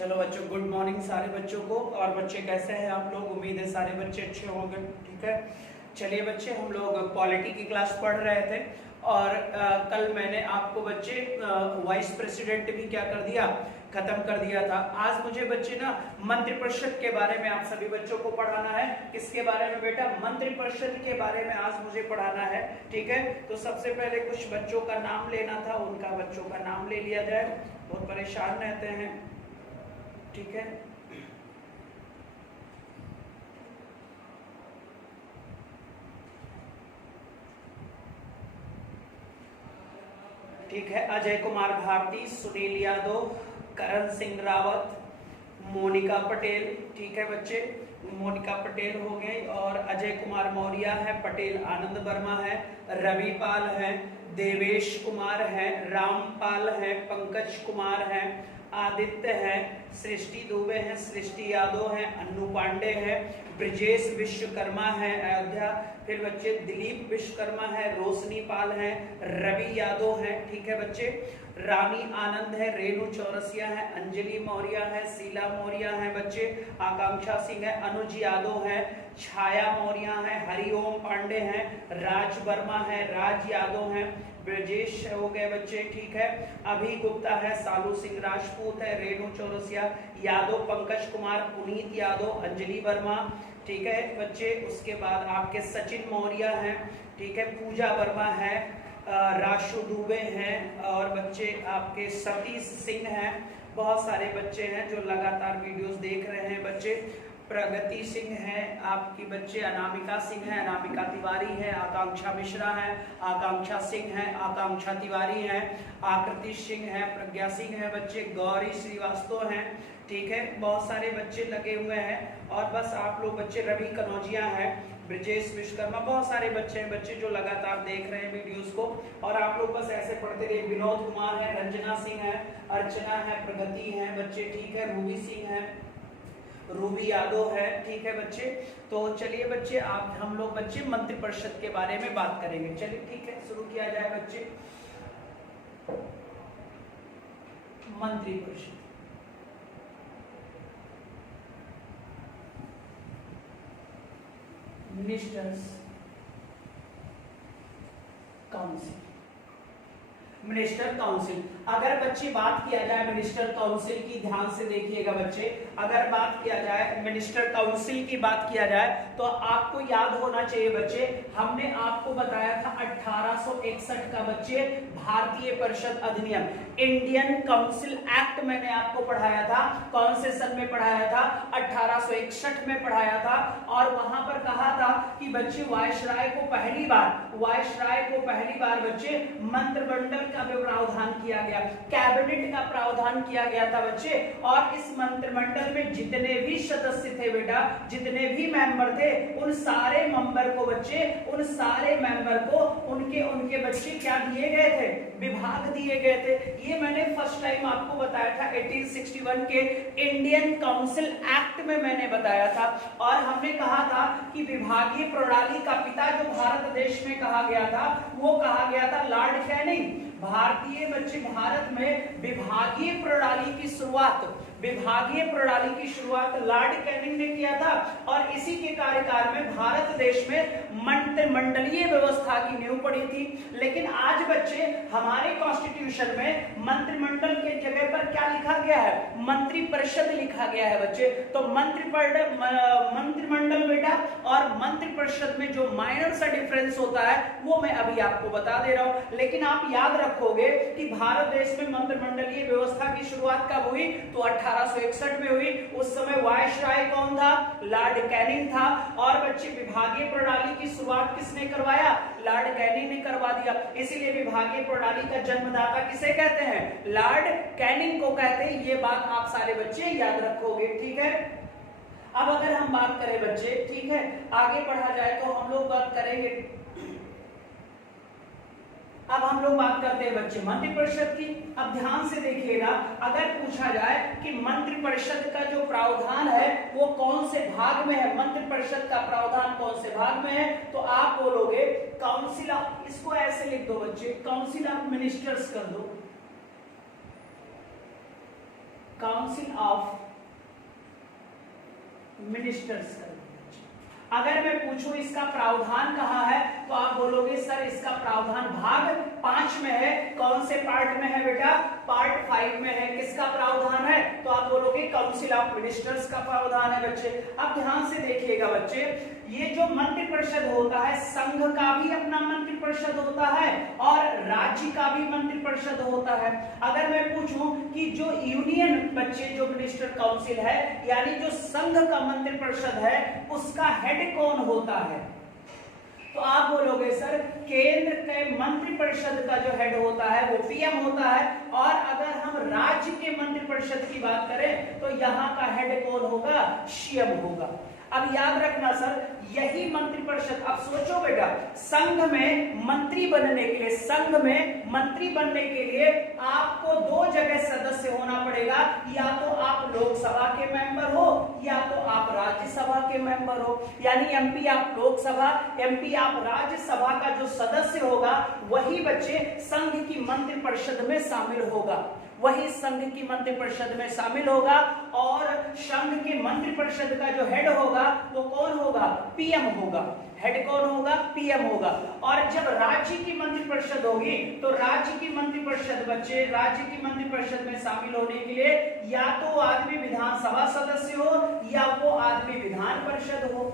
चलो बच्चों, good morning सारे बच्चों को। और बच्चे कैसे हैं आप लोग? उम्मीद है सारे बच्चे अच्छे होंगे। ठीक है, चलिए बच्चे, हम लोग पॉलिटी की क्लास पढ़ रहे थे और कल मैंने आपको बच्चे वाइस प्रेसिडेंट भी क्या कर दिया, खत्म कर दिया था। आज मुझे बच्चे ना मंत्रिपरिषद के बारे में आप सभी बच्चों को पढ़ाना है। किसके बारे में बेटा? मंत्रिपरिषद के बारे में आज मुझे पढ़ाना है। ठीक है, तो सबसे पहले कुछ बच्चों का नाम लेना था, उनका बच्चों का नाम ले लिया जाए। बहुत परेशान रहते हैं। ठीक है, ठीक है। अजय कुमार भारती, सुनील यादव, करण सिंह रावत, मोनिका पटेल। ठीक है बच्चे, मोनिका पटेल हो गई। और अजय कुमार मौर्य है, पटेल आनंद वर्मा है, रवि पाल है, देवेश कुमार है, रामपाल है, पंकज कुमार है, आदित्य है, सृष्टि दुबे है, सृष्टि यादव है, अन्नू पांडे है, ब्रजेश विश्वकर्मा है अयोध्या। फिर बच्चे दिलीप विश्वकर्मा है, रोशनी पाल है, रवि यादव है। ठीक है बच्चे, रानी आनंद है, रेणु चौरसिया है, अंजलि मौर्य है, शीला मौर्य है बच्चे, आकांक्षा सिंह है, अनुज यादव है, छाया मौर्य है, हरिओम पांडे है, राज वर्मा है, राज यादव है, ब्रजेश हो गए बच्चे। ठीक है, अभी गुप्ता है, सालू सिंह राजपूत है, रेणु चौरसिया यादव, पंकज कुमार, पुनीत यादव, अंजलि वर्मा। ठीक है बच्चे, उसके बाद आपके सचिन मौर्य हैं। ठीक है, पूजा वर्मा है, राशु दुबे हैं, और बच्चे आपके सतीश सिंह हैं। बहुत सारे बच्चे हैं जो लगातार वीडियोस देख रहे हैं बच्चे। प्रगति सिंह है आपकी बच्चे, अनामिका सिंह है, अनामिका तिवारी है, आकांक्षा मिश्रा है, आकांक्षा सिंह है, आकांक्षा तिवारी है, आकृति सिंह है, प्रज्ञा सिंह है बच्चे, गौरी श्रीवास्तव हैं। ठीक है, बहुत सारे बच्चे लगे हुए हैं। और बस आप लोग बच्चे, रवि कनौजिया है, ब्रजेश विश्वकर्मा, बहुत सारे बच्चे हैं बच्चे जो लगातार देख रहे हैं वीडियोस को। और आप लोग बस ऐसे पढ़ते रहिए। विनोद कुमार है, रंजना सिंह है, अर्चना है, प्रगति है बच्चे। ठीक है, रूबी सिंह है, रूबी यादव है। ठीक है बच्चे, तो चलिए बच्चे, आप हम लोग बच्चे मंत्रिपरिषद के बारे में बात करेंगे। चलिए ठीक है, शुरू किया जाए बच्चे। मंत्रिपरिषद, मिनिस्टर्स काउंसिल, मिनिस्टर काउंसिल। अगर बच्चे बात किया जाए मिनिस्टर काउंसिल की, ध्यान से देखिएगा बच्चे, अगर बात किया जाए मिनिस्टर काउंसिल की बात किया जाए तो आपको याद होना चाहिए बच्चे, हमने आपको बताया था 1861 का बच्चे भारतीय परिषद अधिनियम, इंडियन काउंसिल एक्ट मैंने आपको पढ़ाया था। कौन से सन में पढ़ाया था? 1861 में पढ़ाया था। और वहां पर कहा था कि बच्चे वायसराय को पहली बार बच्चे मंत्रिमंडल का प्रावधान किया गया, कैबिनेट का प्रावधान किया गया था बच्चे। और इस मंत्रिमंडल में जितने भी सदस्य थे बेटा, जितने भी मेंबर थे, उन सारे मेंबर को बच्चे, उन सारे मेंबर को उनके उनके बच्चे क्या दिए गए थे? विभाग दिए गए थे। ये मैंने फर्स्ट टाइम आपको बताया था 1861 के इंडियन काउंसिल एक्ट में मैंने बताया था। और हमने कहा था कि विभागीय प्रणाली का पिता जो भारत देश में कहा गया था, वो कहा गया था लॉर्ड कैनिंग। भारतीय बच्चे, भारत में विभागीय प्रणाली की शुरुआत लॉर्ड कैनिंग ने किया था। और इसी के कार्यकाल में भारत देश में मंत्रिमंडलीय व्यवस्था की नींव पड़ी थी। लेकिन आज बच्चे हमारे कॉन्स्टिट्यूशन में मंत्रिमंडल के जगह पर क्या लिखा गया है? मंत्रिपरिषद लिखा गया है बच्चे। तो मंत्रिमंडल बेटा और मंत्रिपरिषद में जो माइनर सा डिफरेंस होता है वो मैं अभी आपको बता दे रहा हूं। लेकिन आप याद रखोगे कि भारत देश में मंत्रिमंडलीय व्यवस्था की शुरुआत कब हुई? तो 1861 में हुई। उस समय वायसराय कौन था? लॉर्ड कैनिंग था। और बच्चे विभागीय प्रणाली की शुरुआत किसने करवाया? लॉर्ड कैनिंग ने करवा दिया। इसीलिए विभागीय प्रणाली का जन्मदाता किसे कहते हैं? लॉर्ड कैनिंग को कहते हैं। ये बात आप सारे बच्चे याद रखोगे। ठीक है, अब अगर हम बात करें बच्चे, ठीक है, आगे बढ़ा जाए तो हम लोग बात करेंगे, अब हम लोग बात करते हैं बच्चे मंत्रिपरिषद की। अब ध्यान से देखिएगा, अगर पूछा जाए कि मंत्रिपरिषद का जो प्रावधान है वो कौन से भाग में है, मंत्रिपरिषद का प्रावधान कौन से भाग में है, तो आप बोलोगे काउंसिल ऑफ, इसको ऐसे लिख दो बच्चे, काउंसिल ऑफ मिनिस्टर्स कर दो। काउंसिल ऑफ मिनिस्टर्स कर। अगर मैं पूछूं इसका प्रावधान कहाँ है तो आप बोलोगे सर इसका प्रावधान भाग 5 में है। कौन से पार्ट में है बेटा? पार्ट 5 में है। किसका प्रावधान है? तो आप बोलोगे काउंसिल ऑफ मिनिस्टर्स का प्रावधान है बच्चे। अब ध्यान से देखिएगा बच्चे, ये जो मंत्रिपरिषद होता है, संघ का भी अपना मंत्रिपरिषद होता है और राज्य का भी मंत्रिपरिषद होता है। अगर मैं पूछूं कि जो यूनियन बच्चे जो मिनिस्टर काउंसिल है यानी जो संघ का मंत्रिपरिषद है उसका हेड कौन होता है? तो आप बोलोगे सर केंद्र के मंत्रिपरिषद का जो हेड होता है वो पीएम होता है। और अगर हम राज्य के मंत्रिपरिषद की बात करें तो यहाँ का हेड कौन होगा? सीएम होगा। अब याद रखना सर यही मंत्रिपरिषद, अब सोचो बेटा संघ में मंत्री बनने के लिए, संघ में मंत्री बनने के लिए आपको 2 जगह सदस्य होना पड़ेगा। या तो आप लोकसभा के मेंबर हो या तो आप राज्यसभा के मेंबर हो। यानी एमपी आप लोकसभा, एमपी आप राज्यसभा का जो सदस्य होगा वही बच्चे संघ की मंत्रिपरिषद में शामिल होगा, वही संघ की मंत्रिपरिषद में शामिल होगा। और संघ के मंत्रिपरिषद का जो हेड होगा वो कौन होगा? पीएम होगा। हेड कौन होगा? पीएम होगा। और जब राज्य की मंत्रिपरिषद होगी तो राज्य की मंत्रिपरिषद बच्चे, राज्य की मंत्रिपरिषद में शामिल होने के लिए या तो वो आदमी विधानसभा सदस्य हो या वो आदमी विधान परिषद हो।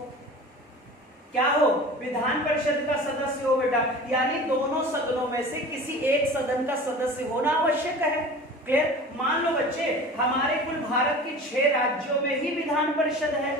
क्या हो? विधान परिषद का सदस्य हो बेटा। यानी दोनों सदनों में से किसी एक सदन का सदस्य होना आवश्यक है। क्लियर? मान लो बच्चे हमारे कुल भारत के 6 राज्यों में ही विधान परिषद है।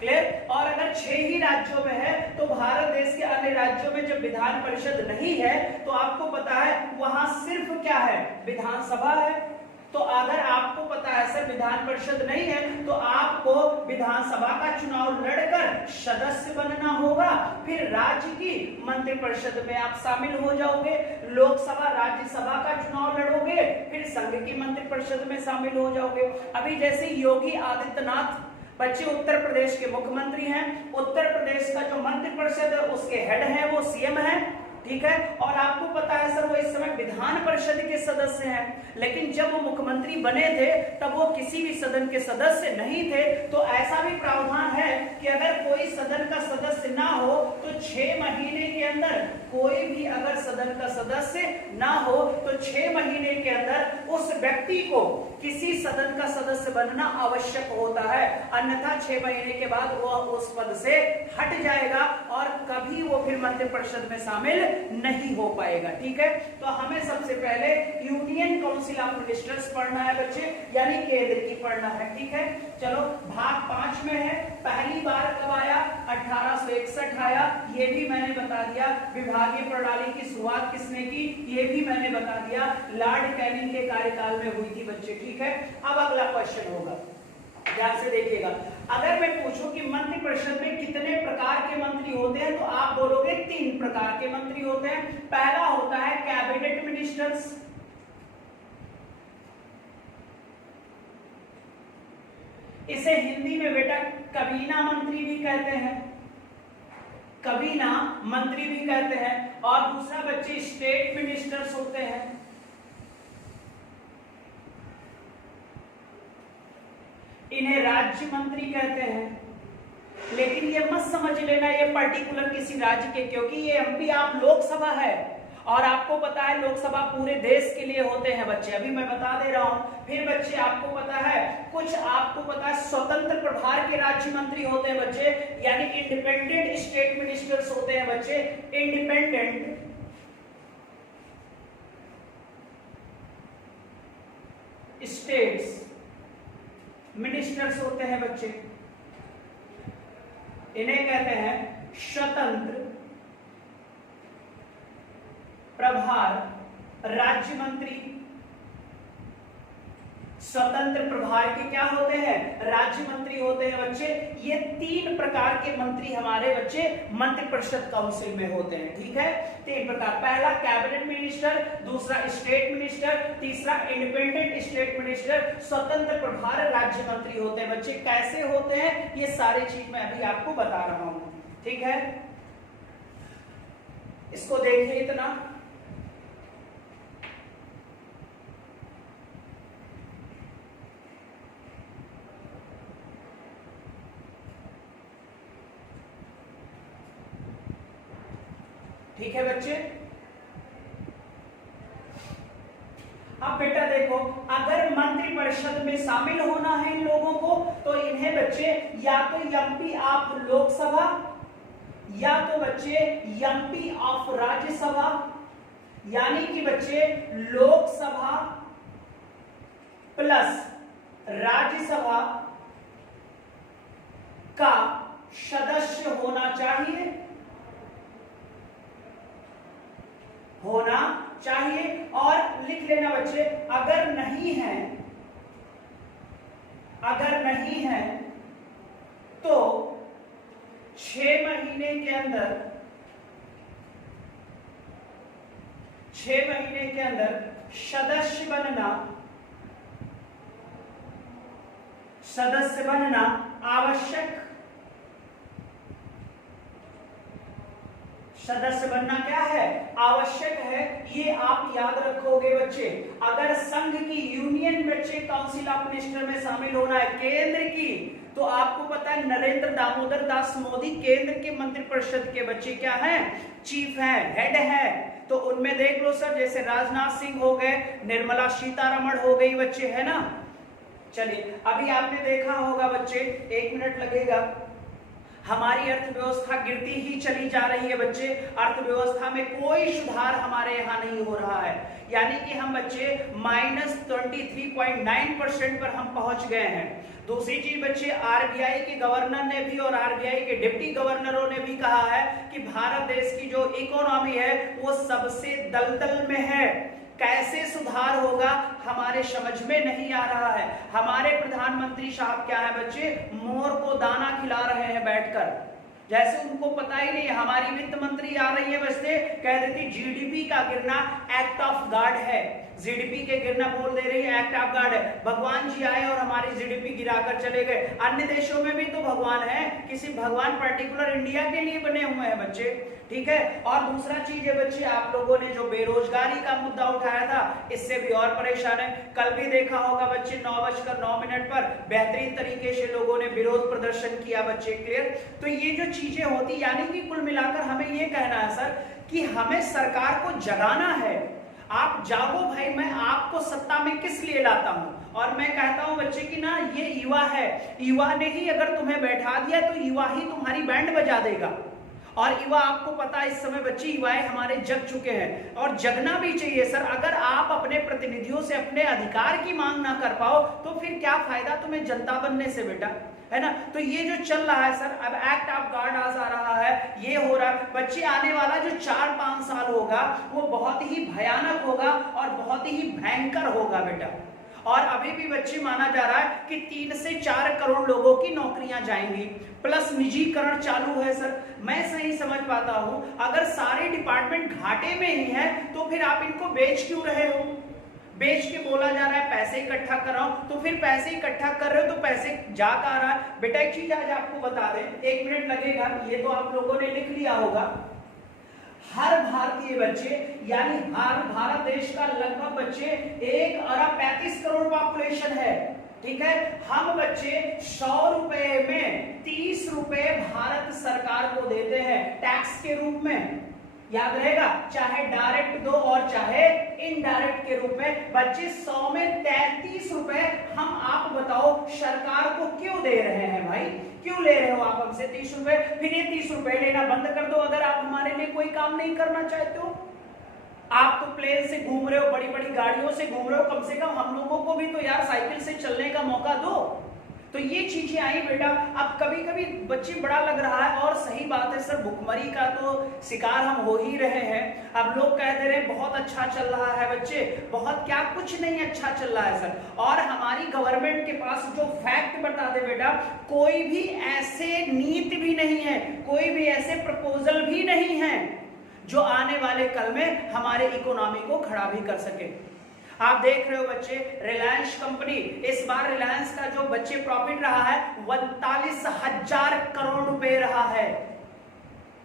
क्लियर? और अगर 6 ही राज्यों में है तो भारत देश के अन्य राज्यों में जब विधान परिषद नहीं है तो आपको पता है वहां सिर्फ क्या है? विधानसभा है। तो अगर आपको पता है सर विधान परिषद नहीं है तो आपको विधानसभा का चुनाव लड़कर सदस्य बनना होगा, फिर राज्य की मंत्रिपरिषद में आप शामिल हो जाओगे, लोकसभा राज्यसभा का चुनाव लड़ोगे, फिर संघ की मंत्रिपरिषद में शामिल हो जाओगे। अभी जैसे योगी आदित्यनाथ बच्चे उत्तर प्रदेश के मुख्यमंत्री हैं, उत्तर प्रदेश का जो मंत्रिपरिषद है उसके हेड है वो सीएम है। ठीक है? और आपको पता है सर वो इस समय विधान परिषद के सदस्य हैं, लेकिन जब वो मुख्यमंत्री बने थे तब वो किसी भी सदन के सदस्य नहीं थे। तो ऐसा भी प्रावधान है कि अगर कोई सदन का सदस्य ना हो तो 6 महीने के अंदर, कोई भी अगर सदन का सदस्य ना हो तो 6 महीने के अंदर उस व्यक्ति को किसी सदन का सदस्य बनना आवश्यक होता है, अन्यथा 6 महीने के बाद वो उस पद से हट जाएगा और कभी वो फिर मंत्रिपरिषद में शामिल नहीं हो पाएगा। ठीक है? तो हमें सबसे पहले यूनियन काउंसिल ऑफ मिनिस्टर्स पढ़ना है बच्चे, यानी केंद्र की पढ़ना है। ठीक है? चलो भाग 5 में है। पहली बार कब आया? 1861 आया, ये भी मैंने बता दिया। विभागीय प्रणाली की शुरुआत किसने की? ये भी मैंने बता दिया, लॉर्ड कैनिंग के कार्यकाल में हुई थी बच्चे। ठीक है? अब अगला क्वेश्चन होगा, ध्यान से देखिएगा। अगर मैं पूछूं कि मंत्रिपरिषद में कितने प्रकार के मंत्री होते हैं तो आप बोलोगे 3 प्रकार के मंत्री होते हैं। पहला होता है कैबिनेट मिनिस्टर्स, इसे हिंदी में बेटा कबीना मंत्री भी कहते हैं, कबीना मंत्री भी कहते हैं। और दूसरा बच्चे स्टेट मिनिस्टर्स होते हैं, इन्हें राज्य मंत्री कहते हैं। लेकिन ये मत समझ लेना ये पर्टिकुलर किसी राज्य के, क्योंकि ये एमपी आप लोकसभा है और आपको पता है लोकसभा पूरे देश के लिए होते हैं बच्चे, अभी मैं बता दे रहा हूं। फिर बच्चे आपको पता है कुछ आपको पता है स्वतंत्र प्रभार के राज्य मंत्री होते हैं बच्चे, यानी इंडिपेंडेंट स्टेट मिनिस्टर्स होते हैं बच्चे, इंडिपेंडेंट स्टेट्स मिनिस्टर्स होते हैं बच्चे, इन्हें कहते हैं स्वतंत्र प्रभार राज्य मंत्री। स्वतंत्र प्रभार के क्या होते हैं? राज्य मंत्री होते हैं बच्चे। ये 3 प्रकार के मंत्री हमारे बच्चे मंत्रिपरिषद काउंसिल में होते हैं। ठीक है? 3 प्रकार, पहला कैबिनेट मिनिस्टर, दूसरा स्टेट मिनिस्टर, तीसरा इंडिपेंडेंट स्टेट मिनिस्टर, स्वतंत्र प्रभार राज्य मंत्री होते हैं बच्चे। कैसे होते हैं ये सारी चीज मैं अभी आपको बता रहा हूं। ठीक है? इसको देखिए इतना, ठीक है बच्चे। अब बेटा देखो, अगर मंत्रिपरिषद में शामिल होना है इन लोगों को तो इन्हें बच्चे या तो एमपी ऑफ लोकसभा या तो बच्चे एमपी ऑफ राज्यसभा, यानी कि बच्चे लोकसभा प्लस राज्यसभा का सदस्य होना चाहिए, और लिख लेना बच्चे, अगर नहीं है तो 6 महीने के अंदर सदस्य बनना आवश्यक। सदस्य बनना क्या है? आवश्यक है। ये आप याद रखोगे बच्चे। अगर संघ की यूनियन बच्चे काउंसिल ऑफ मिनिस्टर में शामिल होना है केंद्र की, तो आपको पता है नरेंद्र दामोदर दास मोदी केंद्र के मंत्रिपरिषद के बच्चे क्या हैं? चीफ हैं, हेड है। तो उनमें देख लो सर, जैसे राजनाथ सिंह हो गए, निर्मला सीतारमण हो गई बच्चे, है ना। चलिए, अभी आपने देखा होगा बच्चे, 1 मिनट लगेगा, हमारी अर्थव्यवस्था गिरती ही चली जा रही है बच्चे। अर्थव्यवस्था में कोई सुधार हमारे यहाँ नहीं हो रहा है, यानी कि हम बच्चे -23.9% पर हम पहुंच गए हैं। दूसरी चीज बच्चे, आरबीआई के गवर्नर ने भी और आरबीआई के डिप्टी गवर्नरों ने भी कहा है कि भारत देश की जो इकोनॉमी है वो सबसे दलदल में है। कैसे सुधार होगा हमारे समझ में नहीं आ रहा है। हमारे प्रधानमंत्री साहब क्या है बच्चे? मोर को दाना खिला रहे हैं बैठकर, जैसे उनको पता ही नहीं। हमारी वित्त मंत्री आ रही है बच्चे, कह देती जीडीपी का गिरना एक्ट ऑफ गॉड है, जीडीपी के गिरना बोल दे रही है एक्ट ऑफ गॉड है। भगवान जी आए और हमारी जीडीपी गिराकर चले गए। अन्य देशों में भी तो भगवान है, किसी भगवान पर्टिकुलर इंडिया के लिए बने हुए हैं बच्चे, ठीक है। और दूसरा चीज है बच्चे, आप लोगों ने जो बेरोजगारी का मुद्दा उठाया था, इससे भी और परेशान है। कल भी देखा होगा बच्चे 9:09 पर बेहतरीन तरीके से लोगों ने विरोध प्रदर्शन किया बच्चे, क्लियर। तो ये जो चीजें होती, यानी कि कुल मिलाकर हमें ये कहना है सर कि हमें सरकार को जगाना है। आप जागो भाई, मैं आपको सत्ता में किस लिए लाता हूं। और मैं कहता हूं बच्चे कि ना, ये युवा है, युवा ने ही अगर तुम्हें बैठा दिया तो युवा ही तुम्हारी बैंड बजा देगा। और युवा, आपको पता है इस समय बच्चे युवाएं हमारे जग चुके हैं और जगना भी चाहिए सर। अगर आप अपने प्रतिनिधियों से अपने अधिकार की मांग ना कर पाओ तो फिर क्या फायदा तुम्हें जनता बनने से बेटा, है ना। तो ये जो चल रहा है सर, अब एक्ट ऑफ गॉड आ रहा है, ये हो रहा है बच्चे। आने वाला जो 4-5 साल होगा वो बहुत ही भयानक होगा और बहुत ही भयंकर होगा बेटा। और अभी भी बच्चे माना जा रहा है कि 3 से 4 करोड़ लोगों की नौकरियां जाएंगी, प्लस निजीकरण चालू है सर। मैं सही समझ पाता हूं, अगर सारे डिपार्टमेंट घाटे में ही हैं तो फिर आप इनको बेच क्यों रहे हो? बेच के बोला जा रहा है पैसे इकट्ठा कर रहा हूं, तो फिर पैसे इकट्ठा कर रहे हो तो पैसे जा कहां रहा है बेटा। एक चीज आज आपको बता दें, 1 मिनट लगेगा, ये तो आप लोगों ने लिख लिया होगा। हर भारतीय बच्चे, यानी भारत देश का लगभग बच्चे 1 अरब 35 करोड़ पॉपुलेशन है, ठीक है। हम बच्चे 100 रुपए में 30 रुपए भारत सरकार को देते हैं टैक्स के रूप में, याद रहेगा, चाहे डायरेक्ट दो और चाहे इनडायरेक्ट के रूप में। बच्चे 100 में 33 रुपए हम, आप बताओ सरकार को क्यों दे रहे हैं भाई? क्यों ले रहे हो आप हमसे 30 रुपए? फिर ये 30 रुपए लेना बंद कर दो अगर आप हमारे लिए कोई काम नहीं करना चाहते हो। आप तो प्लेन से घूम रहे हो, बड़ी बड़ी गाड़ियों से घूम रहे हो, कम से कम हम लोगों को भी तो यार साइकिल से चलने का मौका दो। तो ये चीजें आई बेटा। अब कभी कभी बच्चे बड़ा लग रहा है, और सही बात है सर, भुखमरी का तो शिकार हम हो ही रहे हैं। अब लोग कह दे रहे हैं बहुत अच्छा चल रहा है बच्चे, बहुत क्या, कुछ नहीं अच्छा चल रहा है सर। और हमारी गवर्नमेंट के पास जो फैक्ट बता दे बेटा, कोई भी ऐसे नीति भी नहीं है, कोई भी ऐसे प्रपोजल भी नहीं है जो आने वाले कल में हमारे इकोनॉमी को खड़ा भी कर सके। आप देख रहे हो बच्चे, रिलायंस कंपनी, इस बार रिलायंस का जो बच्चे प्रॉफिट रहा है 42,000 करोड़ रुपए रहा है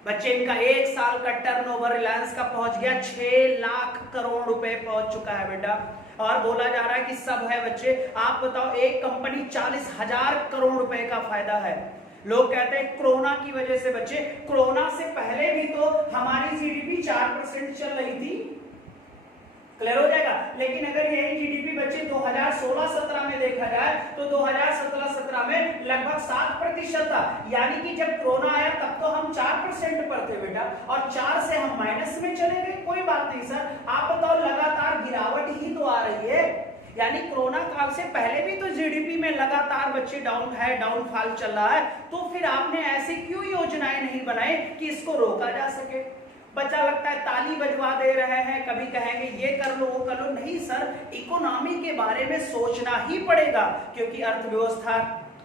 बच्चे। इनका 1 साल का टर्नओवर रिलायंस का पहुंच गया 6 लाख करोड़ रुपए पहुंच चुका है बेटा। और बोला जा रहा है कि सब है बच्चे। आप बताओ, एक कंपनी 40,000 करोड़ रुपए का फायदा है, लोग कहते हैं कोरोना की वजह से बच्चे, कोरोना से पहले भी तो हमारी जीडीपी 4% चल रही थी, क्लियर हो जाएगा। लेकिन अगर यही जीडीपी बच्चे 2016-17 में देखा जाए तो 2017-17 में लगभग 7% था, यानी कि जब कोरोना आया तब तो हम 4% पर थे बेटा, और 4 से हम माइनस में चले गए। कोई बात नहीं सर, आप बताओ लगातार गिरावट ही तो आ रही है, यानी कोरोना काल से पहले भी तो जीडीपी में लगातार बच्चे डाउनफॉल चल रहा है, तो फिर आपने ऐसी क्यों योजनाएं नहीं बनाई कि इसको रोका जा सके। बच्चा लगता है ताली बजवा दे रहे हैं, कभी कहेंगे ये कर लो वो कर लो, नहीं सर, इकोनॉमी के बारे में सोचना ही पड़ेगा, क्योंकि अर्थव्यवस्था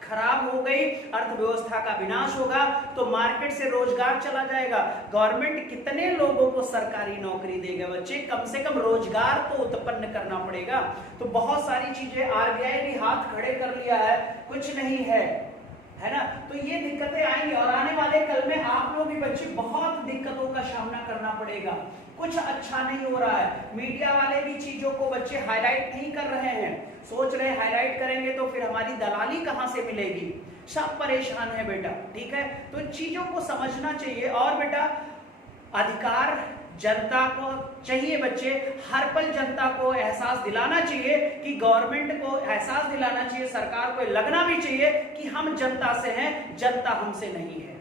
खराब हो गई, अर्थव्यवस्था का विनाश होगा तो मार्केट से रोजगार चला जाएगा। गवर्नमेंट कितने लोगों को सरकारी नौकरी देगा बच्चे, कम से कम रोजगार तो उत्पन्न करना पड़ेगा। तो बहुत सारी चीजें आरबीआई भी हाथ खड़े कर लिया है, कुछ नहीं है ना, तो ये दिक्कतें आएंगी और आने वाले कल में आप लोग भी बच्चे बहुत दिक्कतों का सामना करना पड़ेगा। कुछ अच्छा नहीं हो रहा है, मीडिया वाले भी चीजों को बच्चे हाईलाइट नहीं कर रहे हैं, सोच रहे हाईलाइट करेंगे तो फिर हमारी दलाली कहां से मिलेगी, सब परेशान है बेटा, ठीक है। तो चीजों को समझना चाहिए, और बेटा अधिकार जनता को चाहिए बच्चे, हर पल जनता को एहसास दिलाना चाहिए कि गवर्नमेंट को एहसास दिलाना चाहिए, सरकार को लगना भी चाहिए कि हम जनता से हैं, जनता हमसे नहीं है,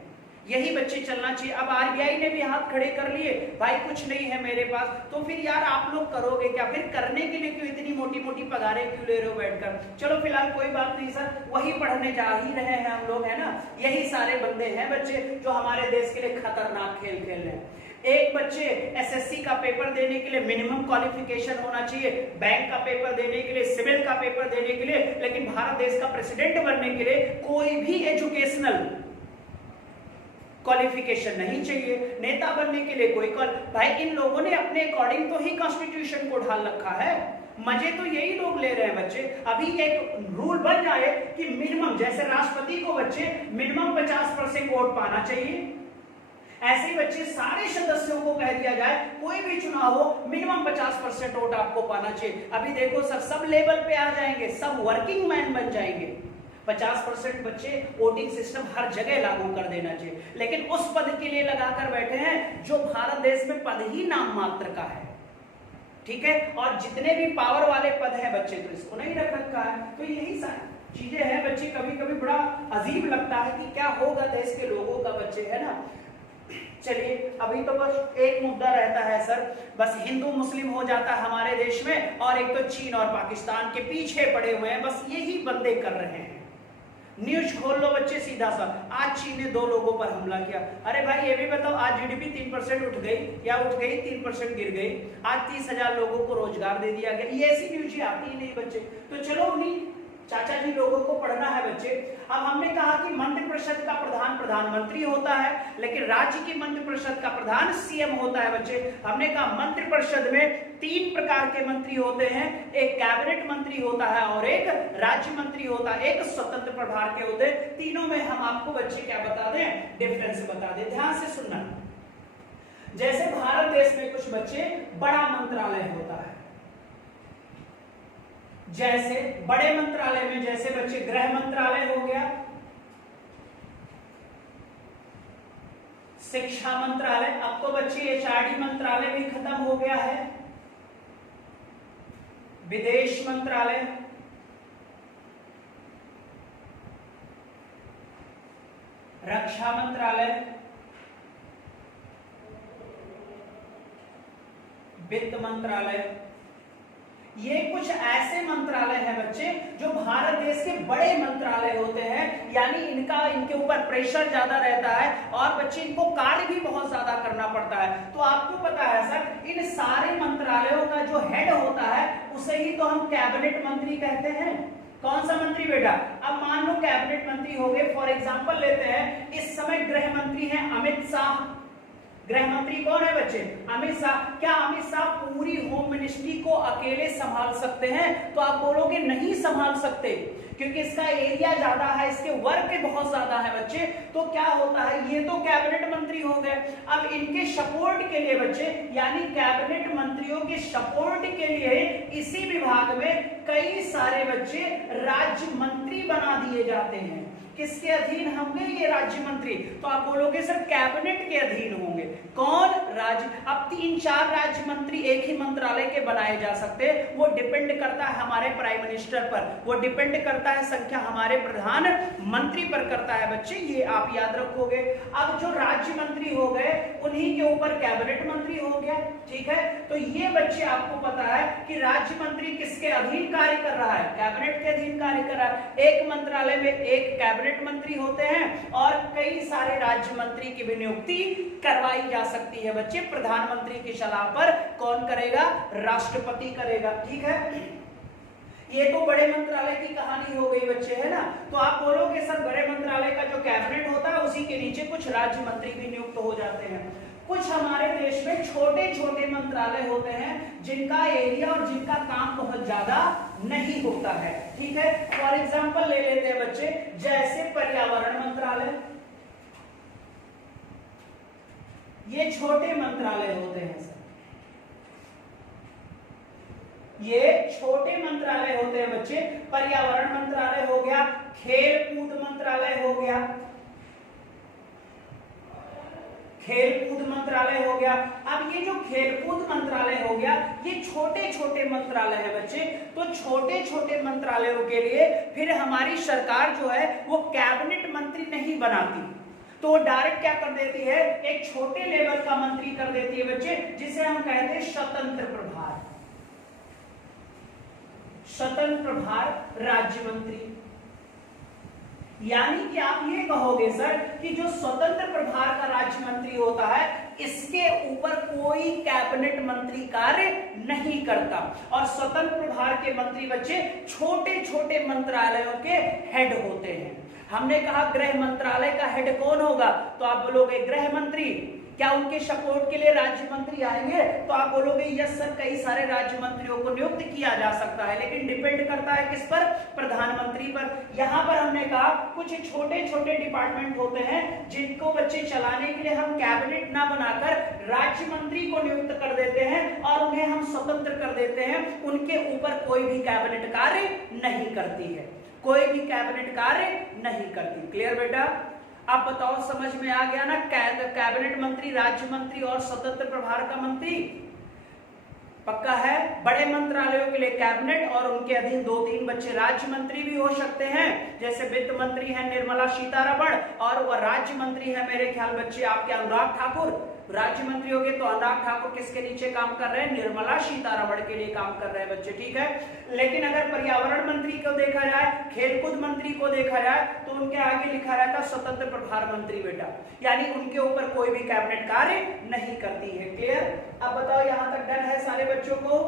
यही बच्चे चलना चाहिए। अब आरबीआई ने भी हाथ खड़े कर लिए, भाई कुछ नहीं है मेरे पास, तो फिर यार आप लोग करोगे क्या, फिर करने के लिए क्यों इतनी मोटी मोटी पगारें क्यों ले रहे हो बैठकर। चलो फिलहाल कोई बात नहीं सर, वही पढ़ने जा ही रहे हैं हम लोग, है ना, यही सारे बंदे हैं बच्चे जो हमारे देश के लिए खतरनाक खेल खेल रहे हैं। एक बच्चे एसएससी का पेपर देने के लिए मिनिमम क्वालिफिकेशन होना चाहिए, बैंक का पेपर देने के लिए, सिविल का पेपर देने के लिए, लेकिन भारत देश का प्रेसिडेंट बनने के लिए कोई भी एजुकेशनल क्वालिफिकेशन नहीं चाहिए, नेता बनने के लिए कोई भाई इन लोगों ने अपने अकॉर्डिंग तो ही कॉन्स्टिट्यूशन को ढाल रखा है, मजे तो यही लोग ले रहे हैं बच्चे। अभी एक रूल बन जाए कि मिनिमम, जैसे राष्ट्रपति को बच्चे मिनिमम 50% वोट पाना चाहिए, ऐसे ही बच्चे सारे सदस्यों को कह दिया जाए कोई भी चुनाव हो मिनिमम 50% वोट आपको पाना चाहिए। अभी देखो सर, सब लेवल पे आ जाएंगे, सब वर्किंग मैन बन जाएंगे, 50% बच्चे वोटिंग सिस्टम हर जगह लागू कर देना चाहिए, लेकिन उस पद के लिए लगाकर बैठे हैं जो भारत देश में पद ही नाम मात्र का है, ठीक है, और जितने भी पावर वाले पद हैं बच्चे तो इसको नहीं रख रखा है। तो यही सारी चीजें हैं बच्चे, कभी कभी बड़ा अजीब लगता है कि क्या होगा देश के लोगों का बच्चे, है ना। चलिए अभी तो बस एक मुद्दा रहता है सर, बस हिंदू मुस्लिम हो जाता है हमारे देश में, और एक तो चीन और पाकिस्तान के पीछे पड़े हुए हैं, बस यही बंदे कर रहे हैं। न्यूज खोल लो बच्चे सीधा सा, आज चीन ने 2 लोगों पर हमला किया, अरे भाई ये भी बताओ आज जीडीपी 3% उठ गई या उठ गई 3% गिर गई, आज 30,000 लोगों को रोजगार दे दिया गया, ये ऐसी न्यूज आती ही नहीं बच्चे। तो चलो उन्हीं चाचा जी लोगों को पढ़ना है बच्चे। अब हमने कहा कि मंत्रिपरिषद का प्रधान प्रधानमंत्री होता है, लेकिन राज्य की मंत्रिपरिषद का प्रधान सीएम होता है बच्चे। हमने कहा मंत्रिपरिषद में 3 प्रकार के मंत्री होते हैं, एक कैबिनेट मंत्री होता है और एक राज्य मंत्री होता है, एक स्वतंत्र प्रभार के होते हैं। तीनों में हम आपको बच्चे क्या बता दें, डिफरेंस बता दें, ध्यान से सुनना। जैसे भारत देश में कुछ बच्चे बड़ा मंत्रालय होता है, जैसे बड़े मंत्रालय में जैसे बच्चे गृह मंत्रालय हो गया, शिक्षा मंत्रालय, अब तो बच्चे एचआरडी मंत्रालय भी खत्म हो गया है, विदेश मंत्रालय, रक्षा मंत्रालय, वित्त मंत्रालय, ये कुछ ऐसे मंत्रालय हैं बच्चे जो भारत देश के बड़े मंत्रालय होते हैं, यानी इनके ऊपर प्रेशर ज्यादा रहता है और बच्चे इनको कार्य भी बहुत ज्यादा करना पड़ता है। तो आपको पता है सर, इन सारे मंत्रालयों का जो हेड होता है उसे ही तो हम कैबिनेट मंत्री कहते हैं। कौन सा मंत्री बेटा, अब मान लो कैबिनेट मंत्री हो गए, फॉर एग्जाम्पल लेते हैं, इस समय गृह मंत्री हैं अमित शाह। गृह मंत्री कौन है बच्चे, अमित शाह। क्या अमित शाह पूरी होम मिनिस्ट्री को अकेले संभाल सकते हैं? तो आप बोलोगे नहीं संभाल सकते, क्योंकि इसका एरिया ज्यादा है, इसके वर्क बहुत ज्यादा है बच्चे। तो क्या होता है, ये तो कैबिनेट मंत्री हो गए, अब इनके सपोर्ट के लिए बच्चे, यानी कैबिनेट मंत्रियों के सपोर्ट के लिए इसी विभाग में कई सारे बच्चे राज्य मंत्री बना दिए जाते हैं। किसके अधीन होंगे ये राज्य मंत्री? तो आप बोलोगे सर कैबिनेट के अधीन होंगे। कौन? राज्य। अब 3-4 राज्य मंत्री एक ही मंत्रालय के बनाए जा सकते हैं, वो डिपेंड करता है हमारे प्राइम मिनिस्टर पर, वो डिपेंड करता है संख्या हमारे प्रधानमंत्री पर करता है बच्चे, ये आप याद रखोगे। अब जो राज्य मंत्री हो गए उन्हीं के ऊपर कैबिनेट मंत्री हो गया, ठीक है। तो ये बच्चे आपको पता है कि राज्य मंत्री किसके अधीन कार्य कर रहा है? कैबिनेट के अधीन कार्य कर रहा है। एक मंत्रालय में एक कैबिनेट मंत्री होते हैं और कई सारे राज्य मंत्री की भी नियुक्ति करवाई जा सकती है बच्चे। प्रधानमंत्री की सलाह पर कौन करेगा? राष्ट्रपति करेगा, ठीक है। ये तो बड़े मंत्रालय की कहानी हो गई बच्चे, है ना। तो आप बोलोगे सर बड़े मंत्रालय का जो कैबिनेट होता है उसी के नीचे कुछ राज्य मंत्री भी नियुक्त हो जाते हैं। कुछ हमारे देश में छोटे छोटे मंत्रालय होते हैं जिनका एरिया और जिनका काम बहुत ज्यादा नहीं होता है, ठीक है। फॉर एग्जांपल ले लेते हैं बच्चे, जैसे पर्यावरण मंत्रालय, ये छोटे मंत्रालय होते हैं सर, ये छोटे मंत्रालय होते हैं बच्चे। पर्यावरण मंत्रालय हो गया, खेल कूद मंत्रालय हो गया, खेलकूद मंत्रालय हो गया। अब ये जो खेलकूद मंत्रालय हो गया ये छोटे छोटे मंत्रालय है बच्चे। तो छोटे छोटे मंत्रालयों के लिए फिर हमारी सरकार जो है वो कैबिनेट मंत्री नहीं बनाती, तो वो डायरेक्ट क्या कर देती है, एक छोटे लेवल का मंत्री कर देती है बच्चे, जिसे हम कहते हैं स्वतंत्र प्रभार, स्वतंत्र प्रभार राज्य मंत्री। यानी कि आप ये कहोगे सर कि जो स्वतंत्र प्रभार का राज्य मंत्री होता है इसके ऊपर कोई कैबिनेट मंत्री कार्य नहीं करता, और स्वतंत्र प्रभार के मंत्री बच्चे छोटे छोटे मंत्रालयों के हेड होते हैं। हमने कहा गृह मंत्रालय का हेड कौन होगा, तो आप बोलोगे गृह मंत्री। क्या उनके सपोर्ट के लिए राज्य मंत्री आएंगे, तो आप बोलोगे यस सर, कई सारे राज्य मंत्रियों को नियुक्त किया जा सकता है, लेकिन डिपेंड करता है किस पर, प्रधानमंत्री पर। यहाँ पर हमने कहा कुछ छोटे छोटे डिपार्टमेंट होते हैं जिनको बच्चे चलाने के लिए हम कैबिनेट ना बनाकर राज्य मंत्री को नियुक्त कर देते हैं और उन्हें हम स्वतंत्र कर देते हैं, उनके ऊपर कोई भी कैबिनेट कार्य नहीं करती है, कोई भी कैबिनेट कार्य नहीं करती। क्लियर बेटा? अब बताओ समझ में आ गया ना, कैबिनेट मंत्री, राज्य मंत्री और स्वतंत्र प्रभार का मंत्री। पक्का है? बड़े मंत्रालयों के लिए कैबिनेट और उनके अधीन 2-3 बच्चे राज्य मंत्री भी हो सकते हैं, जैसे वित्त मंत्री है निर्मला सीतारमण, और वह राज्य मंत्री है मेरे ख्याल बच्चे आपके अनुराग ठाकुर। राज्य मंत्री हो गए तो अनुराग ठाकुर किसके नीचे काम कर रहे हैं, निर्मला सीतारमण के लिए काम कर रहे हैं बच्चे, ठीक है। लेकिन अगर पर्यावरण मंत्री को देखा जाए, खेलकूद मंत्री को देखा जाए, तो उनके आगे लिखा रहता स्वतंत्र प्रभार मंत्री बेटा, यानी उनके ऊपर कोई भी कैबिनेट कार्य नहीं करती है। क्लियर? अब बताओ यहां तक डन है सारे बच्चों को?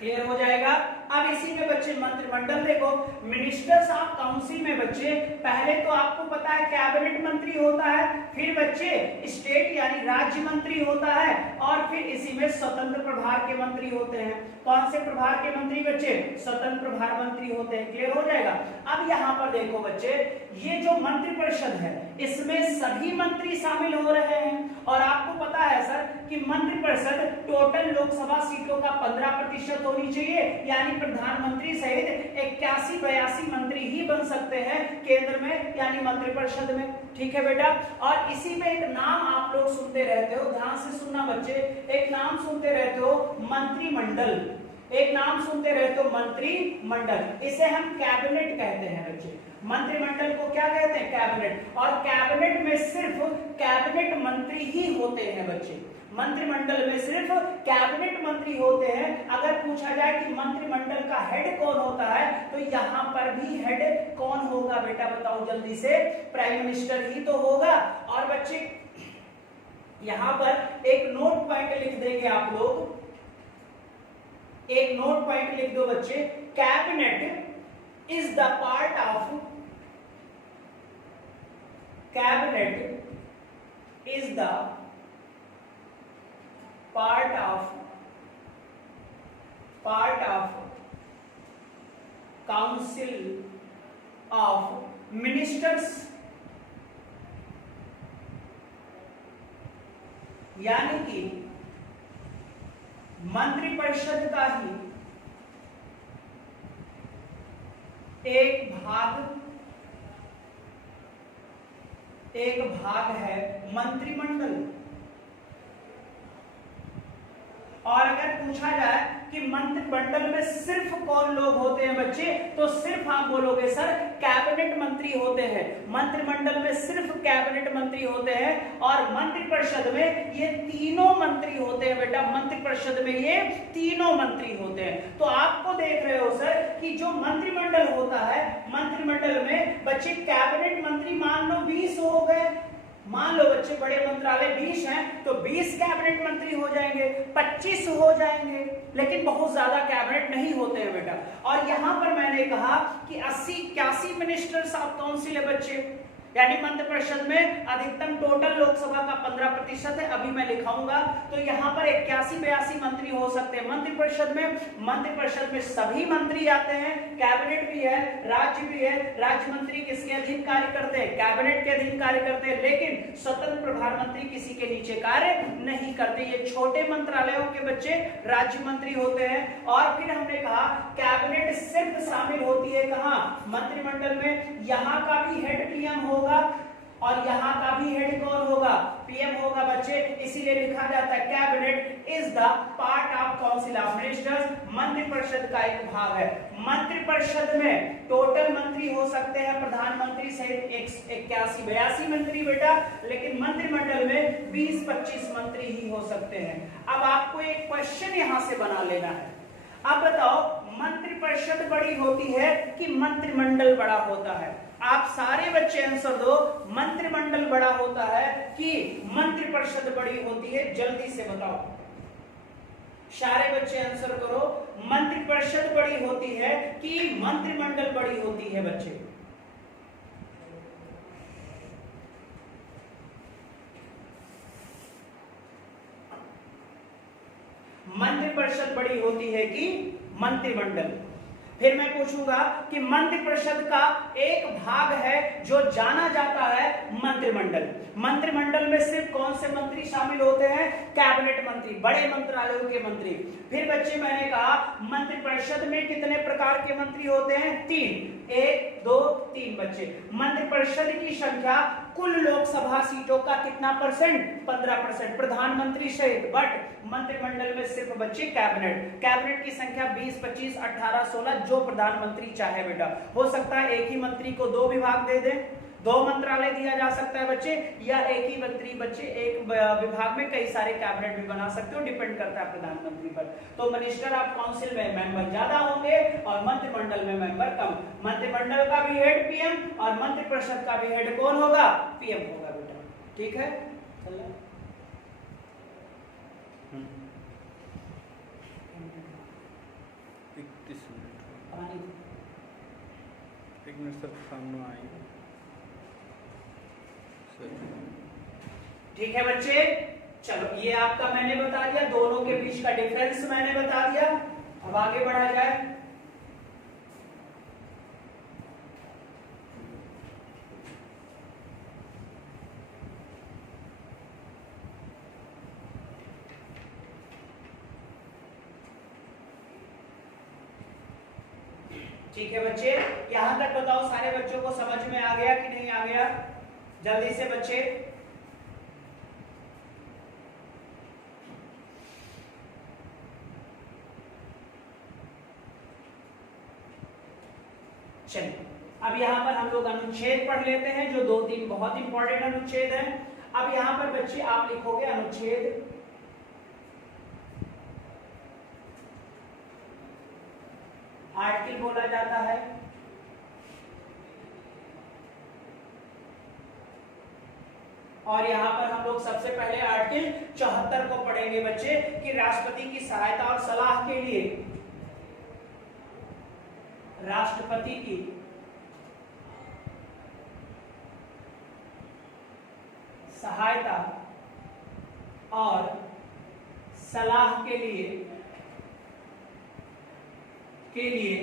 क्लियर हो जाएगा। अब इसी में बच्चे मंत्रिमंडल देखो, मिनिस्टर्स ऑफ काउंसिल में बच्चे पहले तो आपको पता है कैबिनेट मंत्री होता है, फिर बच्चे स्टेट यानी राज्य मंत्री होता है, और फिर इसी में स्वतंत्र प्रभार के मंत्री होते हैं। कौन से प्रभार के मंत्री बच्चे? स्वतंत्र प्रभार मंत्री होते हैं। क्लियर हो जाएगा। अब यहाँ पर देखो बच्चे, ये जो मंत्रिपरिषद है इसमें सभी मंत्री शामिल हो रहे हैं, और आपको पता है सर कि मंत्रिपरिषद टोटल लोकसभा सीटों का 15% होनी चाहिए, यानी प्रधानमंत्री सहित 81-82 मंत्री ही बन सकते हैं केंद्र में यानी मंत्रिपरिषद में, ठीक है बेटा। और इसी में एक नाम आप लोग सुनते रहते हो, ध्यान से सुनना बच्चे, एक नाम सुनते रहते हो मंत्रिमंडल, एक नाम सुनते रहते हो मंत्रिमंडल, इसे हम कैबिनेट कहते हैं बच्चे। मंत्रिमंडल को क्या कहते हैं? कैबिनेट। और कैबिनेट में सिर्फ कैबिनेट मंत्री ही होते हैं बच्चे, मंत्रिमंडल में सिर्फ कैबिनेट मंत्री होते हैं। अगर पूछा जाए कि मंत्रिमंडल का हेड कौन होता है, तो यहाँ पर भी हेड कौन होगा बेटा बताओ जल्दी से? प्राइम मिनिस्टर ही तो होगा। और बच्चे यहाँ पर एक नोट पॉइंट लिख देंगे आप लोग, एक नोट पॉइंट लिख दो बच्चे, cabinet is the part of, cabinet is the part of part of council of ministers, यानी कि मंत्रिपरिषद का ही एक भाग है मंत्रिमंडल। और अगर पूछा जाए कि मंत्रिमंडल में सिर्फ कौन लोग होते हैं बच्चे, तो सिर्फ आप बोलोगे सर कैबिनेट मंत्री होते हैं। मंत्रिमंडल में सिर्फ कैबिनेट मंत्री होते हैं और मंत्रिपरिषद में ये तीनों मंत्री होते हैं बेटा। मंत्रिपरिषद में ये तीनों मंत्री होते हैं। तो आपको देख रहे हो सर कि जो मंत्रिमंडल होता है, मंत्रिमंडल में बच्चे कैबिनेट मंत्री मान लो 20 हो गए। मान लो बच्चे बड़े मंत्रालय 20 हैं तो 20 कैबिनेट मंत्री हो जाएंगे, 25 हो जाएंगे, लेकिन बहुत ज्यादा कैबिनेट नहीं होते हैं बेटा। और यहां पर मैंने कहा कि 80-81 मिनिस्टर्स ऑफ काउंसिल है बच्चे, यानी मंत्रिपरिषद में अधिकतम टोटल लोकसभा का 15% है। अभी मैं लिखाऊंगा तो यहाँ पर 81-82 मंत्री हो सकते हैं मंत्रिपरिषद में। मंत्रिपरिषद में सभी मंत्री आते हैं, कैबिनेट भी है, राज्य भी है। राज्य मंत्री किसके अधीन कार्य करते हैं? कैबिनेट के अधीन कार्य करते हैं, लेकिन स्वतंत्र प्रधानमंत्री किसी के नीचे कार्य नहीं करते। ये छोटे मंत्रालयों के बच्चे राज्य मंत्री होते हैं। और फिर हमने कहा कैबिनेट सिर्फ शामिल होती है कहाँ? मंत्रिमंडल में। यहाँ का भी हेड पीएम होगा और यहाँ का भी हेड कौन होगा? पीएम होगा बच्चे। इसीलिए लिखा जाता है cabinet is the part of council of ministers. मंत्रिपरिषद का एक भाग है। मंत्रिपरिषद में टोटल मंत्री हो सकते हैं प्रधानमंत्री सहित 81-82 मंत्री बेटा, लेकिन मंत्रिमंडल में 20-25 मंत्री ही हो सकते हैं। अब आपको एक क्वेश्चन यहां से बना लेना है। अब बताओ मंत्रिपरिषद बड़ी होती है कि मंत्रिमंडल बड़ा होता है? आप सारे बच्चे आंसर दो, मंत्रिमंडल बड़ा होता है कि मंत्रिपरिषद बड़ी होती है? जल्दी से बताओ, सारे बच्चे आंसर करो। मंत्रिपरिषद बड़ी होती है कि मंत्रिमंडल बड़ी होती है बच्चे? मंत्रिपरिषद बड़ी होती है कि मंत्रिमंडल? फिर मैं पूछूंगा कि मंत्रिपरिषद का एक भाग है जो जाना जाता है मंत्रिमंडल। मंत्रिमंडल में सिर्फ कौन से मंत्री शामिल होते हैं? कैबिनेट मंत्री, बड़े मंत्रालयों के मंत्री। फिर बच्चे मैंने कहा मंत्रिपरिषद में कितने प्रकार के मंत्री होते हैं? 3, 1, 2, 3 बच्चे। मंत्रिपरिषद की संख्या कुल लोकसभा सीटों का कितना परसेंट? 15%, प्रधानमंत्री सहित। बट मंत्रिमंडल में सिर्फ बच्चे कैबिनेट की संख्या 20, 25, 18, 16, जो प्रधानमंत्री चाहे बेटा। हो सकता है एक ही मंत्री को 2 विभाग दे दे, 2 मंत्रालय दिया जा सकता है बच्चे, या एक ही मंत्री बच्चे एक विभाग में कई सारे कैबिनेट भी बना सकते हो, डिपेंड करता है प्रधानमंत्री पर। तो मिनिस्टर ऑफ काउंसिल में मेंबर ज्यादा होंगे और मंत्रिमंडल में मेंबर कम। मंत्रिमंडल का भी हेड पीएम और मंत्रिपरिषद का भी हेड कौन होगा? पीएम होगा बेटा। ठीक है, चलो एक मिनट सर, सामने आएंगे। ठीक है बच्चे, चलो ये आपका मैंने बता दिया, दोनों के बीच का डिफरेंस मैंने बता दिया। अब आगे बढ़ा जाए। ठीक है बच्चे, यहां तक बताओ सारे बच्चों को समझ में आ गया कि नहीं आ गया? जल्दी से बच्चे। चलिए अब यहां पर हम लोग अनुच्छेद पढ़ लेते हैं, जो 2-3 बहुत इंपॉर्टेंट अनुच्छेद हैं। अब यहां पर बच्चे आप लिखोगे अनुच्छेद आर्टिकल बोला जाता है। और यहां पर हम लोग सबसे पहले आर्टिकल 74 को पढ़ेंगे बच्चे कि राष्ट्रपति की सहायता और सलाह के लिए राष्ट्रपति की सहायता और सलाह के लिए के लिए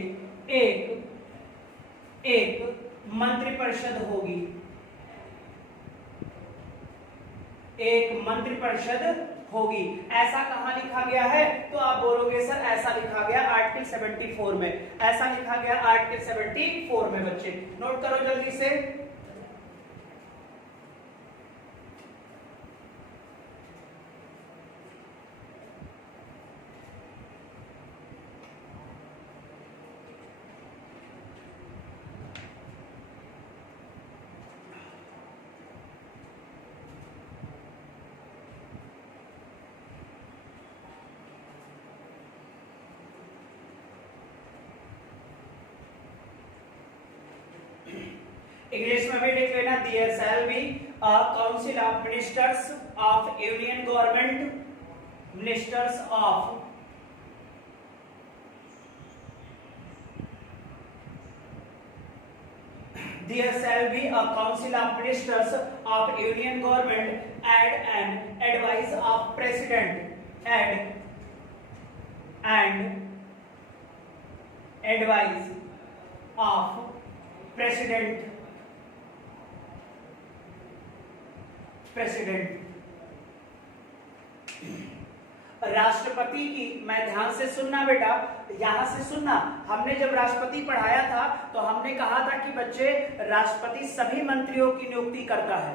एक मंत्रिपरिषद होगी, एक मंत्रिपरिषद होगी। ऐसा कहां लिखा गया है? तो आप बोलोगे सर ऐसा लिखा गया आर्टिकल 74 में, ऐसा लिखा गया आर्टिकल 74 में। बच्चे नोट करो जल्दी से। इंग्लिश में भी लिख लेना, there shall be a council of ministers of union government, ministers of there shall be a council of ministers of union government and advice of president and advice of president राष्ट्रपति की, मैं ध्यान से सुनना बेटा, यहां से सुनना। हमने जब राष्ट्रपति पढ़ाया था तो हमने कहा था कि बच्चे राष्ट्रपति सभी मंत्रियों की नियुक्ति करता है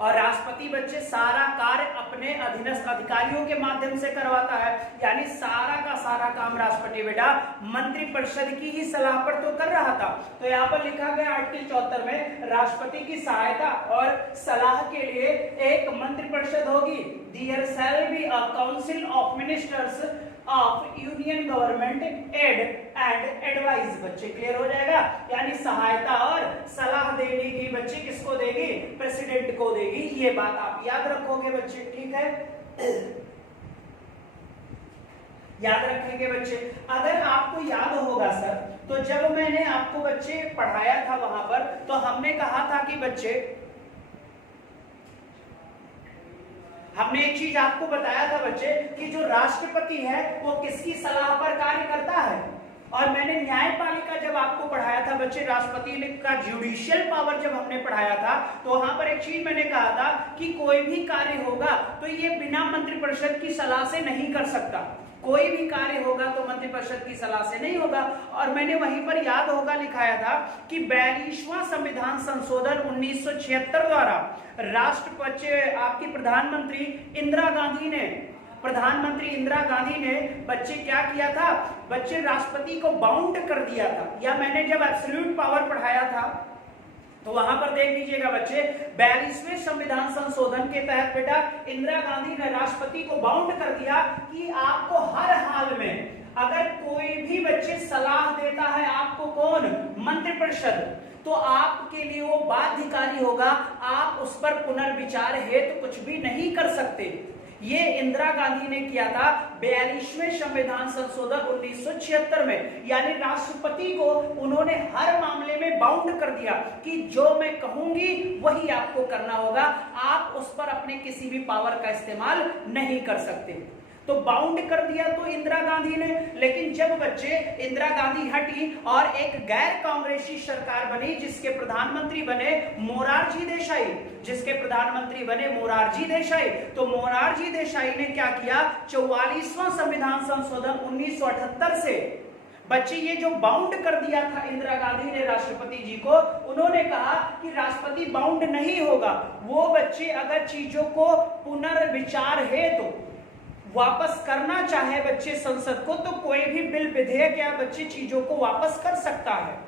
और राष्ट्रपति बच्चे सारा कार्य अपने अधीनस्थ अधिकारियों के माध्यम से करवाता है, यानी सारा का सारा काम राष्ट्रपति बेटा मंत्रिपरिषद की ही सलाह पर तो कर रहा था। तो यहाँ पर लिखा गया आर्टिकल 74 में राष्ट्रपति की सहायता और सलाह के लिए एक मंत्रिपरिषद होगी। There shall be a council of ministers of union government and advice. बच्चे क्लियर हो जाएगा, यानी सहायता और सलाह देने की बच्चे किसको देगी? प्रेसिडेंट को देगी। ये बात आप याद रखोगे बच्चे, ठीक है? याद रखेंगे बच्चे। अगर आपको याद होगा सर, तो जब मैंने आपको बच्चे पढ़ाया था वहां पर, तो हमने कहा था कि बच्चे हमने एक चीज आपको बताया था बच्चे कि जो राष्ट्रपति है वो किसकी सलाह पर कार्य करता है। और मैंने न्यायपालिका जब आपको पढ़ाया था बच्चे, राष्ट्रपति का जुडिशियल पावर जब हमने पढ़ाया था, तो वहां पर एक चीज मैंने कहा था कि कोई भी कार्य होगा तो ये बिना मंत्रिपरिषद की सलाह से नहीं कर सकता। कोई भी कार्य होगा तो मंत्रिपरिषद की सलाह से नहीं होगा। और मैंने वहीं पर याद होगा लिखाया था कि 42वां संविधान संशोधन 1976 द्वारा राष्ट्रपति आपकी प्रधानमंत्री इंदिरा गांधी ने बच्चे क्या किया था? बच्चे राष्ट्रपति को बाउंड कर दिया था। या मैंने जब एब्सोल्यूट पावर पढ़ाया था तो वहां पर देख लीजिएगा बच्चे, 42वें संविधान संशोधन के तहत बेटा इंदिरा गांधी ने राष्ट्रपति को बाउंड कर दिया कि आपको हर हाल में अगर कोई भी बच्चे सलाह देता है आपको, कौन? मंत्रिपरिषद, तो आपके लिए वो बाध्यकारी होगा, आप उस पर पुनर्विचार हेतु कुछ भी नहीं कर सकते। ये इंदिरा गांधी ने किया था 42वें संविधान संशोधन 1976 में, यानी राष्ट्रपति को उन्होंने हर मामले में बाउंड कर दिया कि जो मैं कहूंगी वही आपको करना होगा, आप उस पर अपने किसी भी पावर का इस्तेमाल नहीं कर सकते। तो बाउंड कर दिया तो इंदिरा गांधी ने। लेकिन जब बच्चे इंदिरा गांधी हटी और एक गैर कांग्रेसी सरकार बनी जिसके प्रधानमंत्री बने मोरारजी देसाई, तो मोरारजी देसाई ने क्या किया? 44वां संविधान संशोधन 1978 से बच्चे ये जो बाउंड कर दिया था इंदिरा गांधी ने राष्ट्रपति जी को, उन्होंने कहा कि राष्ट्रपति बाउंड नहीं होगा। वो बच्चे अगर चीजों को पुनर्विचार हेतु वापस करना चाहे बच्चे संसद को, तो कोई भी बिल विधेयक या बच्चे चीजों को वापस कर सकता है।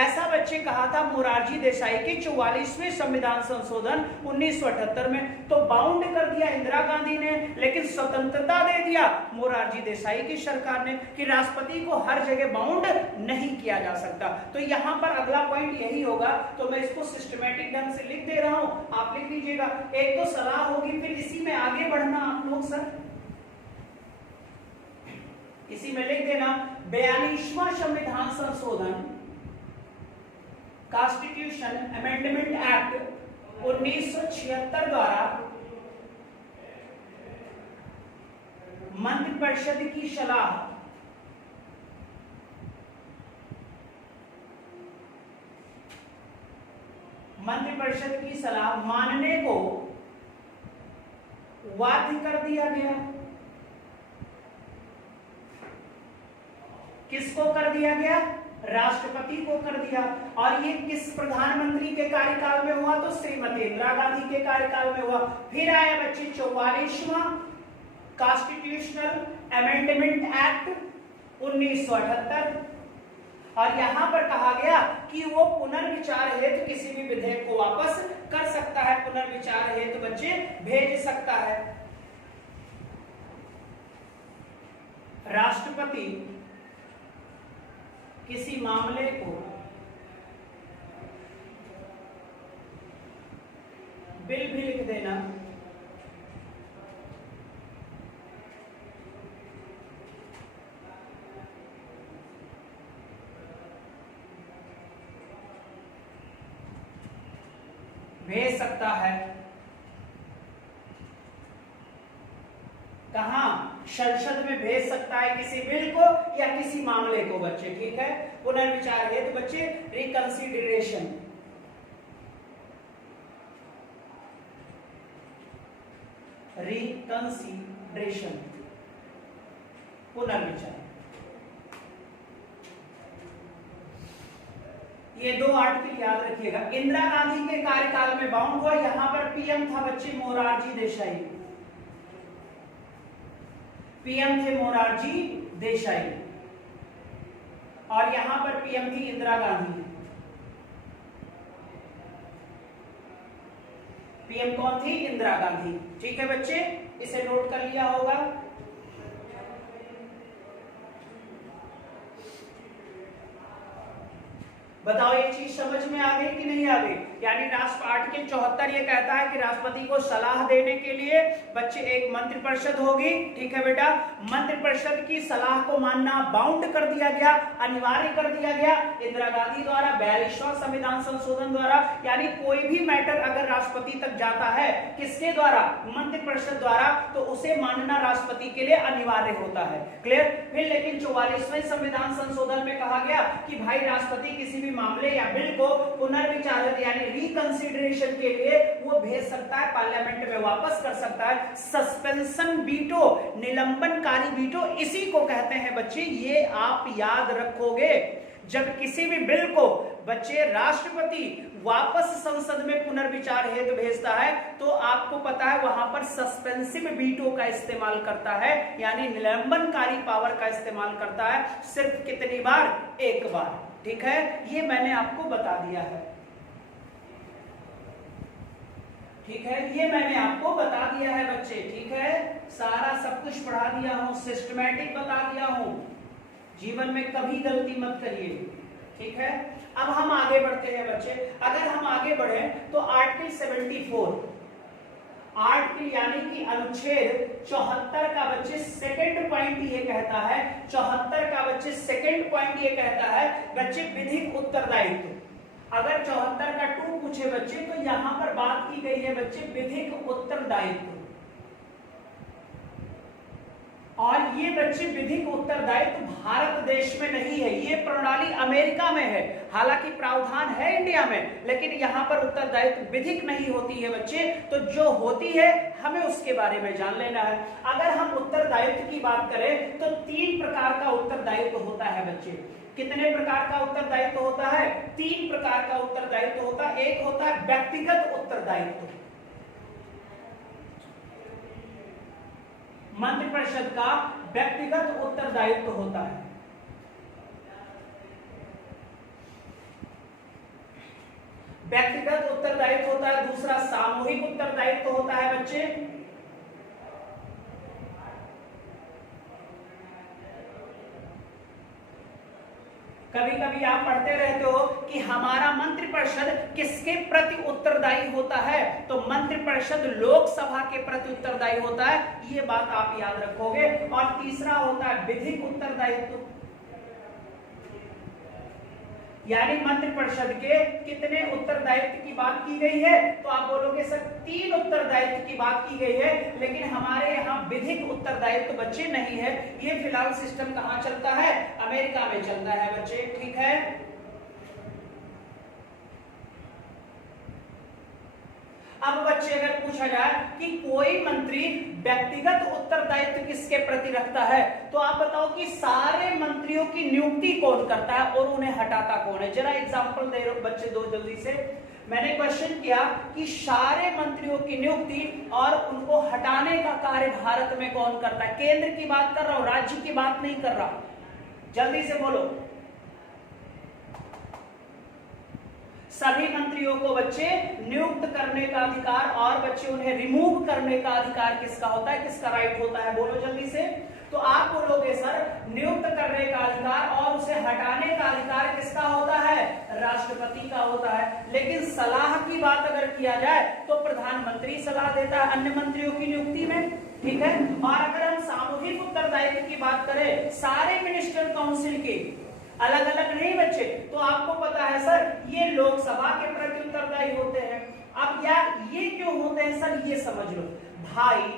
ऐसा बच्चे कहा था मोरारजी देसाई के 44वें संविधान संशोधन 1978 में। तो बाउंड कर दिया इंदिरा गांधी ने, लेकिन स्वतंत्रता दे दिया मोरारजी देसाई की सरकार ने कि राष्ट्रपति को हर जगह बाउंड नहीं किया जा सकता। तो यहां पर अगला पॉइंट यही होगा। तो मैं इसको सिस्टमैटिक ढंग से लिख दे रहा हूं, आप लिख लीजिएगा। एक तो सलाह होगी, फिर इसी में आगे बढ़ना आप लोग सर, इसी में लिख देना 42वां संविधान संशोधन कॉन्स्टिट्यूशन अमेंडमेंट एक्ट 1976 द्वारा मंत्रिपरिषद की सलाह मंत्रिपरिषद की सलाह मानने को बाध्य कर दिया गया। किसको कर दिया गया? राष्ट्रपति को कर दिया। और ये किस प्रधानमंत्री के कार्यकाल में हुआ? तो श्रीमती इंदिरा गांधी के कार्यकाल में हुआ। फिर आया बच्चे 44वां कॉन्स्टिट्यूशनल अमेंडमेंट एक्ट 1978, और यहां पर कहा गया कि वो पुनर्विचार हेतु किसी भी विधेयक को वापस कर सकता है, पुनर्विचार हेतु बच्चे भेज सकता है। राष्ट्रपति किसी मामले को बिल भी लिख देना, भेज सकता है। कहां? संसद में भेज सकता है किसी बिल को या किसी मामले को बच्चे, ठीक है। पुनर्विचार हेतु बच्चे रिकंसिडरेशन, रिकंसिडरेशन पुनर्विचार। ये दो आर्टिकल याद रखिएगा। इंदिरा गांधी के कार्यकाल में बाउंड हुआ। यहां पर पीएम था बच्चे मोरारजी देसाई, पीएम थे मोरारजी देसाई, और यहां पर पीएम थी इंदिरा गांधी। पीएम कौन थी? इंदिरा गांधी, ठीक है बच्चे, इसे नोट कर लिया होगा। बताओ ये चीज समझ में आ गई कि नहीं आ गई? यानी आर्टिकल 74 ये कहता है कि राष्ट्रपति को सलाह देने के लिए बच्चे एक मंत्रिपरिषद होगी, ठीक है बेटा। मंत्रिपरिषद की सलाह को मानना बाउंड कर दिया गया, अनिवार्य कर दिया गया इंदिरा गांधी द्वारा 42वां संविधान संशोधन द्वारा। यानी कोई भी मैटर अगर राष्ट्रपति तक जाता है, किसके द्वारा? मंत्रिपरिषद द्वारा, तो उसे मानना राष्ट्रपति के लिए अनिवार्य होता है। क्लियर? फिर लेकिन 44वें संविधान संशोधन में कहा गया कि भाई राष्ट्रपति किसी भी मामले या बिल को पुनर्विचार यानी रिकंसिडरेशन के लिए वो भेज सकता है, पार्लियामेंट में वापस कर सकता है। सस्पेंशन वीटो, निलंबनकारी वीटो, इसी को कहते हैं बच्चे। ये आप याद रखोगे। जब किसी भी बिल को बच्चे राष्ट्रपति वापस संसद में पुनर्विचार हेतु भेजता है, तो आपको पता है वहां पर सस्पेंसिव वीटो का इस्तेमाल करता है, यानी निलंबनकारी पावर का इस्तेमाल करता है। सिर्फ कितनी बार? एक बार, ठीक है। ये मैंने आपको बता दिया है, ठीक है, ये मैंने आपको बता दिया है बच्चे, ठीक है। सारा सब कुछ पढ़ा दिया हूं, सिस्टमैटिक बता दिया हूं। जीवन में कभी गलती मत करिए, ठीक है। अब हम आगे बढ़ते हैं बच्चे। अगर हम आगे बढ़े तो आर्टिकल 74 आर्टिकल यानी कि अनुच्छेद 74 का बच्चे सेकंड पॉइंट ये कहता है, 74 का बच्चे सेकंड पॉइंट ये कहता है बच्चे विधिक उत्तरदायित्व। अगर 74 का 2 पूछे बच्चे तो यहां पर बात की गई है बच्चे विधिक उत्तरदायित्व। और ये बच्चे विधिक उत्तरदायित्व भारत देश में नहीं है, ये प्रणाली अमेरिका में है। हालांकि प्रावधान है इंडिया में, लेकिन यहाँ पर उत्तरदायित्व विधिक नहीं होती है बच्चे। तो जो होती है हमें उसके बारे में जान लेना है। अगर हम उत्तरदायित्व की बात करें तो 3 प्रकार का उत्तरदायित्व होता है बच्चे। कितने प्रकार का उत्तरदायित्व होता है? 3 प्रकार का उत्तरदायित्व होता है। एक होता है व्यक्तिगत उत्तरदायित्व, मंत्रिपरिषद का व्यक्तिगत उत्तरदायित्व होता है। व्यक्तिगत उत्तरदायित्व होता है। दूसरा सामूहिक उत्तरदायित्व होता है बच्चे। कभी कभी आप पढ़ते रहते हो कि हमारा मंत्रिपरिषद किसके प्रति उत्तरदायी होता है, तो मंत्रिपरिषद लोकसभा के प्रति उत्तरदायी होता है। ये बात आप याद रखोगे। और तीसरा होता है विधिक उत्तरदायित्व, यानी मंत्रिपरिषद के कितने उत्तरदायित्व की बात की गई है, तो आप बोलोगे सर 3 उत्तरदायित्व की बात की गई है, लेकिन हमारे यहाँ विधिक उत्तरदायित्व बच्चे नहीं है। ये फिलहाल सिस्टम कहाँ चलता है? अमेरिका में चलता है बच्चे, ठीक है। अब बच्चे अगर पूछा जाए कि कोई मंत्री व्यक्तिगत उत्तरदायित्व किसके प्रति रखता है, तो आप बताओ कि सारे मंत्रियों की नियुक्ति कौन करता है और उन्हें हटाता कौन है। जरा एग्जांपल दे रहे हो बच्चे दो जल्दी से। मैंने क्वेश्चन किया कि सारे मंत्रियों की नियुक्ति और उनको हटाने का कार्य भारत में कौन करता है। केंद्र की बात कर रहा हूं, राज्य की बात नहीं कर रहा, जल्दी से बोलो। सभी मंत्रियों को बच्चे नियुक्त करने का अधिकार और बच्चे उन्हें रिमूव करने का अधिकार किसका होता है, किसका राइट होता है, बोलो जल्दी से। तो आप बोलोगे सर नियुक्त करने का अधिकार और उसे हटाने का अधिकार किसका होता है, राष्ट्रपति का होता है। लेकिन सलाह की बात अगर किया जाए तो प्रधानमंत्री सलाह देता है अन्य मंत्रियों की नियुक्ति में, ठीक है। और अगर हम सामूहिक उत्तरदायित्व की बात करें सारे मिनिस्टर काउंसिल के, अलग अलग नहीं बच्चे, तो आपको पता है सर ये लोकसभा के प्रति उत्तरदायी होते हैं। अब यार ये क्यों होते हैं सर, ये समझ लो भाई।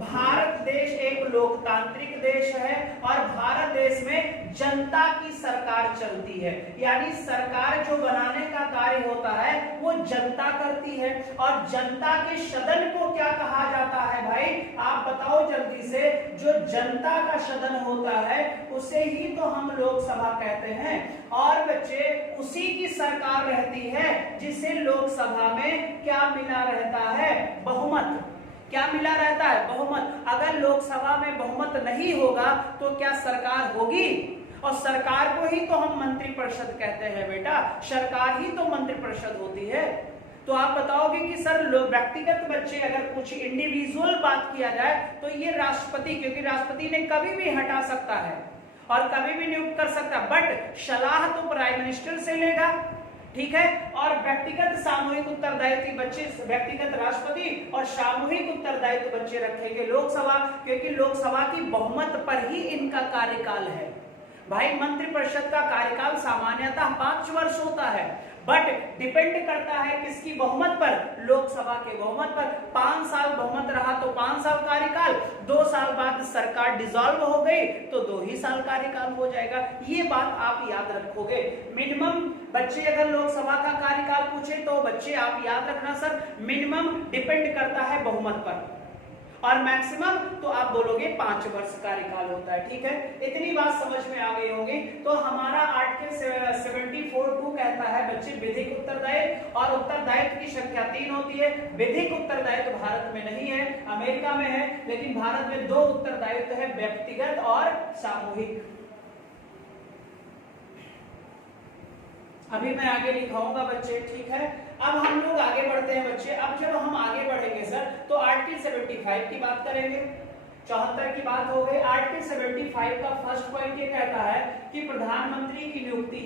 भारत देश एक लोकतांत्रिक देश है और भारत देश में जनता की सरकार चलती है, यानी सरकार जो बनाने का कार्य होता है वो जनता करती है। और जनता के सदन को क्या कहा जाता है भाई, आप बताओ जल्दी से। जो जनता का सदन होता है उसे ही तो हम लोकसभा कहते हैं। और बच्चे उसी की सरकार रहती है जिसे लोकसभा में क्या मिला रहता है, बहुमत। क्या मिला रहता है, बहुमत। अगर लोकसभा में बहुमत नहीं होगा तो क्या सरकार होगी, और सरकार को ही तो हम मंत्रिपरिषद कहते हैं बेटा, सरकार ही तो मंत्रिपरिषद होती है। तो आप बताओगे कि सर व्यक्तिगत बच्चे अगर कुछ इंडिविजुअल बात किया जाए तो ये राष्ट्रपति, क्योंकि राष्ट्रपति ने कभी भी हटा सकता है और कभी भी नियुक्त कर सकता है, बट सलाह तो प्राइम मिनिस्टर से लेगा, ठीक है। और व्यक्तिगत सामूहिक उत्तरदायित्व बच्चे व्यक्तिगत राष्ट्रपति और सामूहिक उत्तरदायित्व बच्चे रखेंगे लोकसभा, क्योंकि लोकसभा की बहुमत पर ही इनका कार्यकाल है भाई। मंत्रिपरिषद का कार्यकाल सामान्यतः 5 वर्ष होता है, बट डिपेंड करता है किसकी बहुमत पर, लोकसभा के बहुमत पर। 5 साल बहुमत रहा तो 5 साल कार्यकाल, 2 साल बाद सरकार डिसॉल्व हो गई तो 2 ही साल कार्यकाल हो जाएगा। ये बात आप याद रखोगे। मिनिमम बच्चे अगर लोकसभा का कार्यकाल पूछे तो बच्चे आप याद रखना सर मिनिमम डिपेंड करता है बहुमत पर, और मैक्सिमम तो आप बोलोगे 5 वर्ष कार्यकाल होता है, ठीक है। इतनी बात समझ में आ गई होगी। तो हमारा आर्टिकल 74(2) कहता है बच्चे विधिक उत्तरदायित्व, और उत्तरदायित्व की संख्या 3 होती है। विधिक उत्तरदायित्व भारत में नहीं है, अमेरिका में है, लेकिन भारत में 2 उत्तरदायित्व है, व्यक्तिगत और सामूहिक। अभी मैं आगे लिखाऊंगा बच्चे, ठीक है। अब हम लोग आगे बढ़ते हैं बच्चे। अब जब हम आगे बढ़ेंगे सर तो आर्टिकल 75 की बात करेंगे। 74 की बात हो गई। आर्टिकल 75 का फर्स्ट पॉइंट ये कहता है कि प्रधानमंत्री की नियुक्ति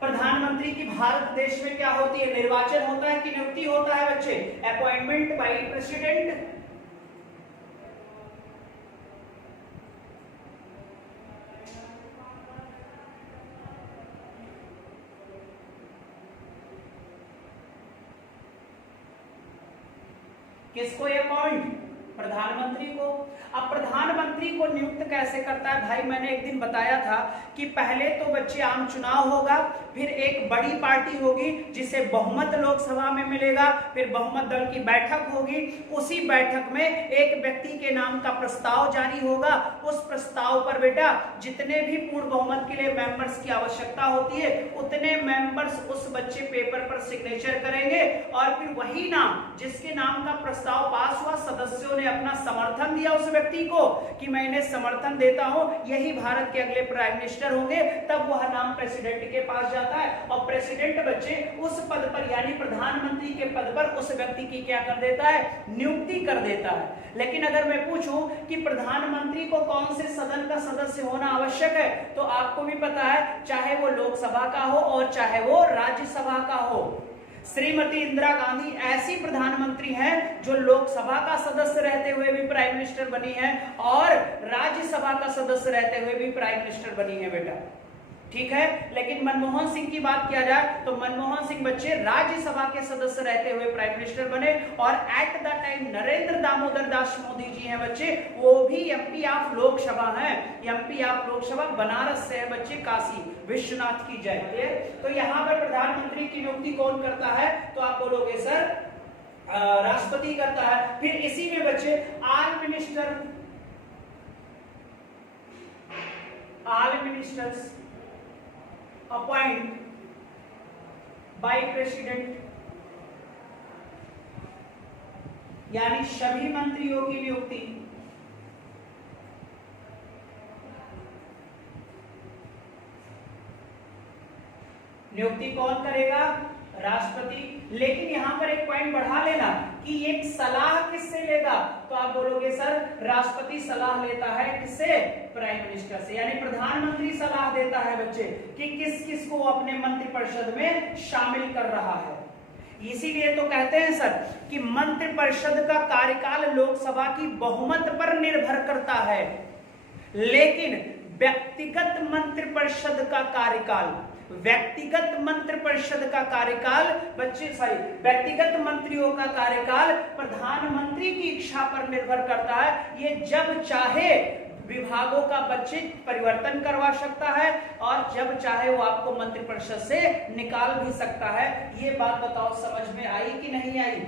प्रधानमंत्री की भारत देश में क्या होती है, निर्वाचन होता है कि नियुक्ति होता है बच्चे, अपॉइंटमेंट बाय प्रेसिडेंट। किसको अपॉइंट, प्रधानमंत्री को। अब प्रधानमंत्री को नियुक्त कैसे करता है भाई, मैंने एक दिन बताया था कि पहले तो बच्चे आम चुनाव होगा, फिर एक बड़ी पार्टी होगी जिसे बहुमत लोकसभा में मिलेगा, फिर बहुमत दल की बैठक होगी। उसी बैठक में एक व्यक्ति के नाम का प्रस्ताव जारी होगा। उस प्रस्ताव पर बेटा जितने भी पूर्ण बहुमत के लिए मेंबर्स की आवश्यकता होती है उतने मेंबर्स उस बच्चे पेपर पर सिग्नेचर करेंगे, और फिर वही नाम जिसके नाम का प्रस्ताव पास हुआ, सदस्यों ने अपना समर्थन दिया उस व्यक्ति को कि मैं इन्हें समर्थन देता हूं, यही भारत के अगले प्राइम मिनिस्टर होंगे, तब वह नाम प्रेसिडेंट के पास जाता है, और प्रेसिडेंट बच्चे उस पद पर यानी प्रधानमंत्री के पद पर उस व्यक्ति की क्या कर देता है, नियुक्ति कर देता है। लेकिन अगर मैं पूछूं कि प्रधानमंत्री को कौन से सदन का सदस्य होना आवश्यक है, तो आपको भी पता है, चाहे वो लोकसभा का हो और चाहे वो राज्यसभा का हो। श्रीमती इंदिरा गांधी ऐसी प्रधानमंत्री हैं जो लोकसभा का सदस्य रहते हुए भी प्राइम मिनिस्टर बनी है और राज्यसभा का सदस्य रहते हुए भी प्राइम मिनिस्टर बनी है बेटा। ठीक है। लेकिन मनमोहन सिंह की बात किया जाए तो मनमोहन सिंह बच्चे राज्यसभा के सदस्य रहते हुए प्राइम मिनिस्टर बने, और at the time Narendra Damodar Das Modi ji हैं बच्चे, वो भी एमपी ऑफ लोकसभा हैं, एमपी ऑफ लोकसभा, बनारस से है बच्चे, काशी विश्वनाथ की जय। तो यहाँ पर प्रधानमंत्री की नियुक्ति कौन करता है, तो आप बोलोगे सर राष्ट्रपति करता है। फिर इसी में बच्चे all ministers appoint by president, यानी सभी मंत्रियों की नियुक्ति कौन करेगा, राष्ट्रपति। लेकिन यहां पर एक पॉइंट बढ़ा लेना कि एक सलाह किससे लेगा, तो आप बोलोगे सर राष्ट्रपति सलाह लेता है किससे, प्राइम मिनिस्टर से, यानी प्रधानमंत्री सलाह देता है बच्चे कि किस किस को अपने मंत्रिपरिषद में शामिल कर रहा है। इसीलिए तो कहते हैं सर कि मंत्रिपरिषद का कार्यकाल लोकसभा की बहुमत पर निर्भर करता है, लेकिन व्यक्तिगत मंत्रिपरिषद का कार्यकाल, व्यक्तिगत मंत्रिपरिषद का कार्यकाल बच्चे व्यक्तिगत मंत्रियों का कार्यकाल प्रधानमंत्री की इच्छा पर निर्भर करता है। ये जब चाहे विभागों का बच्चे परिवर्तन करवा सकता है, और जब चाहे वो आपको मंत्रिपरिषद से निकाल भी सकता है। ये बात बताओ समझ में आई कि नहीं आई।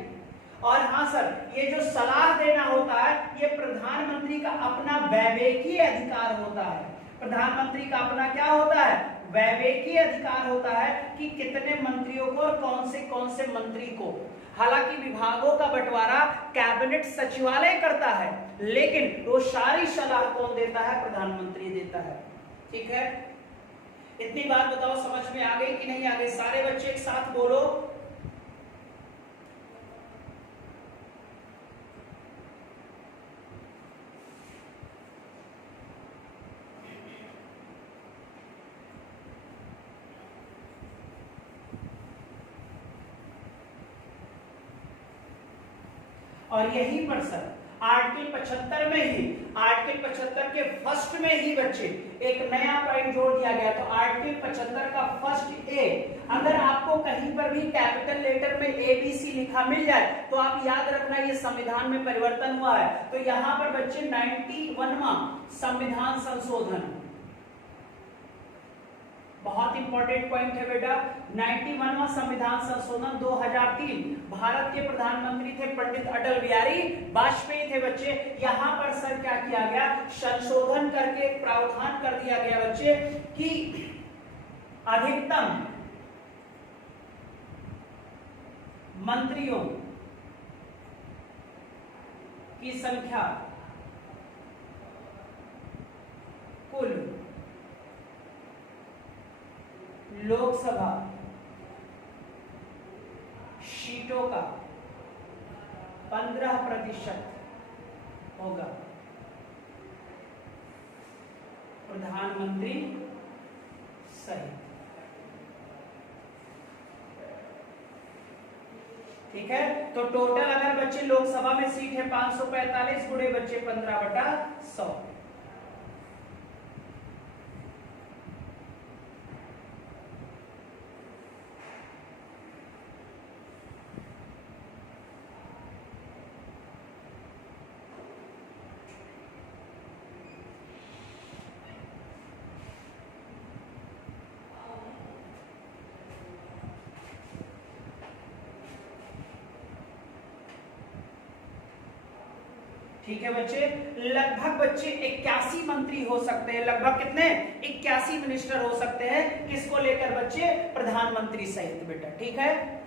और हाँ सर, ये जो सलाह देना होता है ये प्रधानमंत्री का अपना वैवेकीय अधिकार होता है। प्रधानमंत्री का अपना क्या होता है, वैवेकीय अधिकार होता है कि कितने मंत्रियों को और कौन से मंत्री को। हालांकि विभागों का बंटवारा कैबिनेट सचिवालय करता है, लेकिन वो सारी सलाह कौन देता है, प्रधानमंत्री देता है। ठीक है, इतनी बात बताओ समझ में आ गई कि नहीं आ गई, सारे बच्चे एक साथ बोलो। और यहीं पर सर आर्टिकल 75 में ही, आर्टिकल 75 के फर्स्ट में ही बच्चे एक नया पॉइंट जोड़ दिया गया। तो आर्टिकल 75 का फर्स्ट ए, अगर आपको कहीं पर भी कैपिटल लेटर में ABC लिखा मिल जाए तो आप याद रखना ये संविधान में परिवर्तन हुआ है। तो यहाँ पर बच्चे 91वां संविधान संशोधन, बहुत इंपॉर्टेंट पॉइंट है बेटा, 91वां संविधान संशोधन 2003। भारत के प्रधानमंत्री थे पंडित अटल बिहारी वाजपेयी थे बच्चे। यहां पर सर क्या किया गया, संशोधन करके प्रावधान कर दिया गया बच्चे कि अधिकतम मंत्रियों की संख्या कुल लोकसभा सीटों का 15% होगा प्रधानमंत्री सहित। ठीक है, तो टोटल अगर बच्चे लोकसभा में सीट है 545 गुणे बच्चे 15/100। ठीक है बच्चे, लगभग बच्चे 81 मंत्री हो सकते हैं, लगभग कितने 81 मिनिस्टर हो सकते हैं, किसको लेकर बच्चे, प्रधानमंत्री सहित बेटा। ठीक है,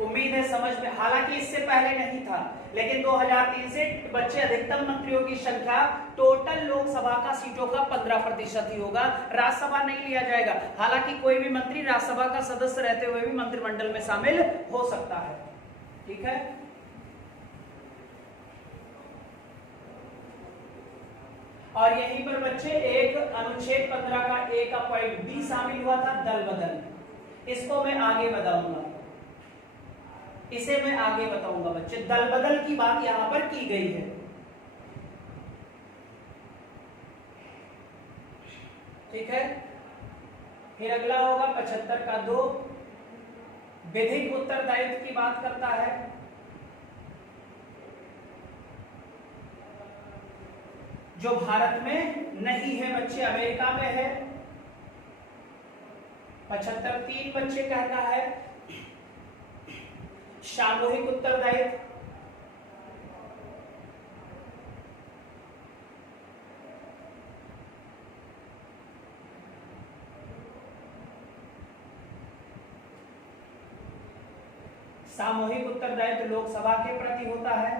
उम्मीद है समझ में। हालांकि इससे पहले नहीं था, लेकिन 2003 से बच्चे अधिकतम मंत्रियों की संख्या टोटल लोकसभा का सीटों का 15% ही होगा, राज्यसभा नहीं लिया जाएगा। हालांकि कोई भी मंत्री राज्यसभा का सदस्य रहते हुए भी मंत्रिमंडल में शामिल हो सकता है। ठीक है, और यहीं पर बच्चे एक अनुच्छेद 15 का ए का पॉइंट बी शामिल हुआ था, दल बदल। इसको मैं आगे बताऊंगा, इसे मैं आगे बताऊंगा बच्चे। दल बदल की बात यहां पर की गई है, ठीक है। फिर अगला होगा 75 का 2, विधिक उत्तरदायित्व की बात करता है। जो भारत में नहीं है बच्चे, अमेरिका में है। 75(3) बच्चे कहता है सामूहिक उत्तरदायित्व। सामूहिक उत्तरदायित्व लोकसभा के प्रति होता है।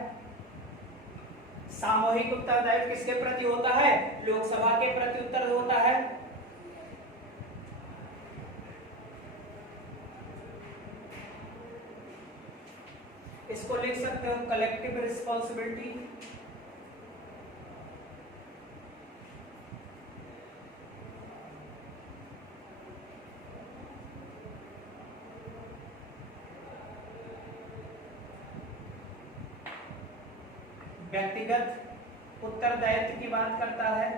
सामूहिक उत्तरदायित्व किसके प्रति होता है? लोकसभा के प्रति उत्तर होता है। इसको लिख सकते हो कलेक्टिव रिस्पॉन्सिबिलिटी। व्यक्तिगत उत्तरदायित्व की बात करता है,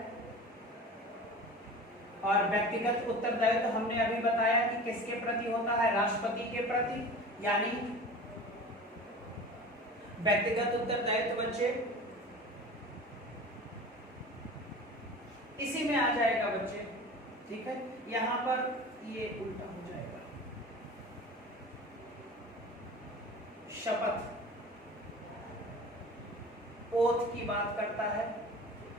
और व्यक्तिगत उत्तरदायित्व हमने अभी बताया कि किसके प्रति होता है? राष्ट्रपति के प्रति। यानी व्यक्तिगत उत्तरदायित्व बच्चे इसी में आ जाएगा बच्चे, ठीक है। यहां पर ये उल्टा हो जाएगा। शपथ, ओथ की बात करता है,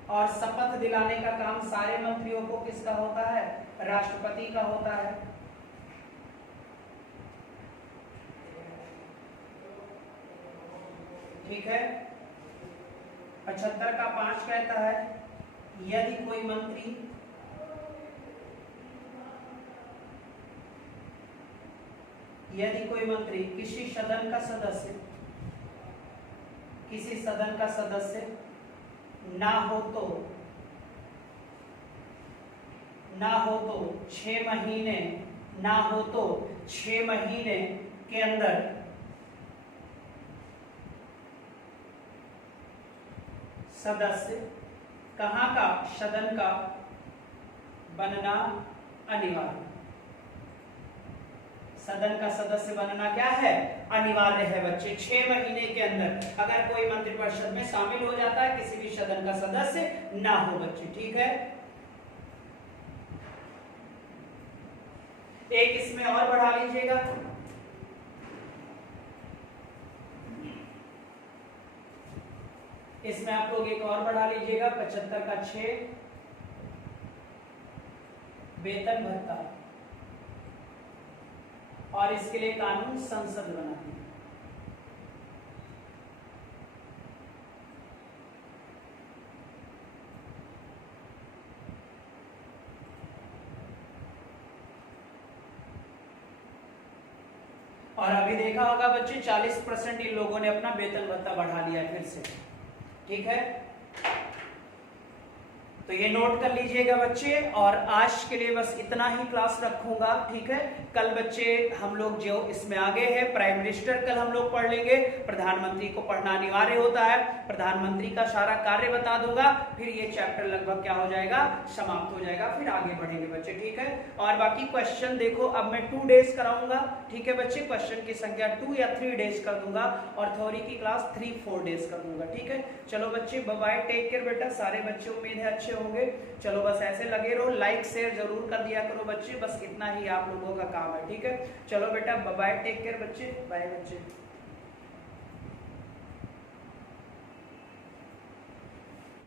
और शपथ दिलाने का काम सारे मंत्रियों को किसका होता है? राष्ट्रपति का होता है। ठीक है। 75 का 5 कहता है यदि कोई मंत्री किसी सदन का सदस्य ना हो तो 6 महीने के अंदर सदस्य कहाँ का? सदन का बनना अनिवार्य। सदन का सदस्य बनना क्या है? अनिवार्य है बच्चे। 6 महीने के अंदर अगर कोई मंत्रिपरिषद में शामिल हो जाता है, किसी भी सदन का सदस्य ना हो बच्चे, ठीक है। एक इसमें और बढ़ा लीजिएगा, इसमें आप लोग एक और बढ़ा लीजिएगा। 75 का 6 वेतन भत्ता, और इसके लिए कानून संसद बनाती है। और अभी देखा होगा बच्चे 40% इन लोगों ने अपना वेतन भत्ता बढ़ा लिया फिर से, ठीक है। तो ये नोट कर लीजिएगा बच्चे, और आज के लिए बस इतना ही क्लास रखूंगा, ठीक है। कल बच्चे हम लोग जो इसमें आगे है प्राइम मिनिस्टर कल हम लोग पढ़ लेंगे। प्रधानमंत्री को पढ़ना अनिवार्य होता है, प्रधानमंत्री का सारा कार्य बता दूंगा, फिर ये चैप्टर लगभग क्या हो जाएगा? समाप्त हो जाएगा, फिर आगे बढ़ेंगे बच्चे, ठीक है। और बाकी क्वेश्चन देखो, अब मैं 2 डेज कराऊंगा, ठीक है बच्चे। क्वेश्चन की संख्या 2 या 3 डेज कर दूंगा, और थ्योरी की क्लास 3-4 डेज कर दूंगा, ठीक है। चलो बच्चे, बाय बाय, टेक केयर बेटा। सारे बच्चे उम्मीद है अच्छे होंगे। चलो बस ऐसे लगे रहो, लाइक शेयर जरूर कर दिया करो बच्चे, बस इतना ही आप लोगों का काम है, ठीक है। चलो बेटा, बाय बाय, टेक केयर बच्चे, बाय बच्चे।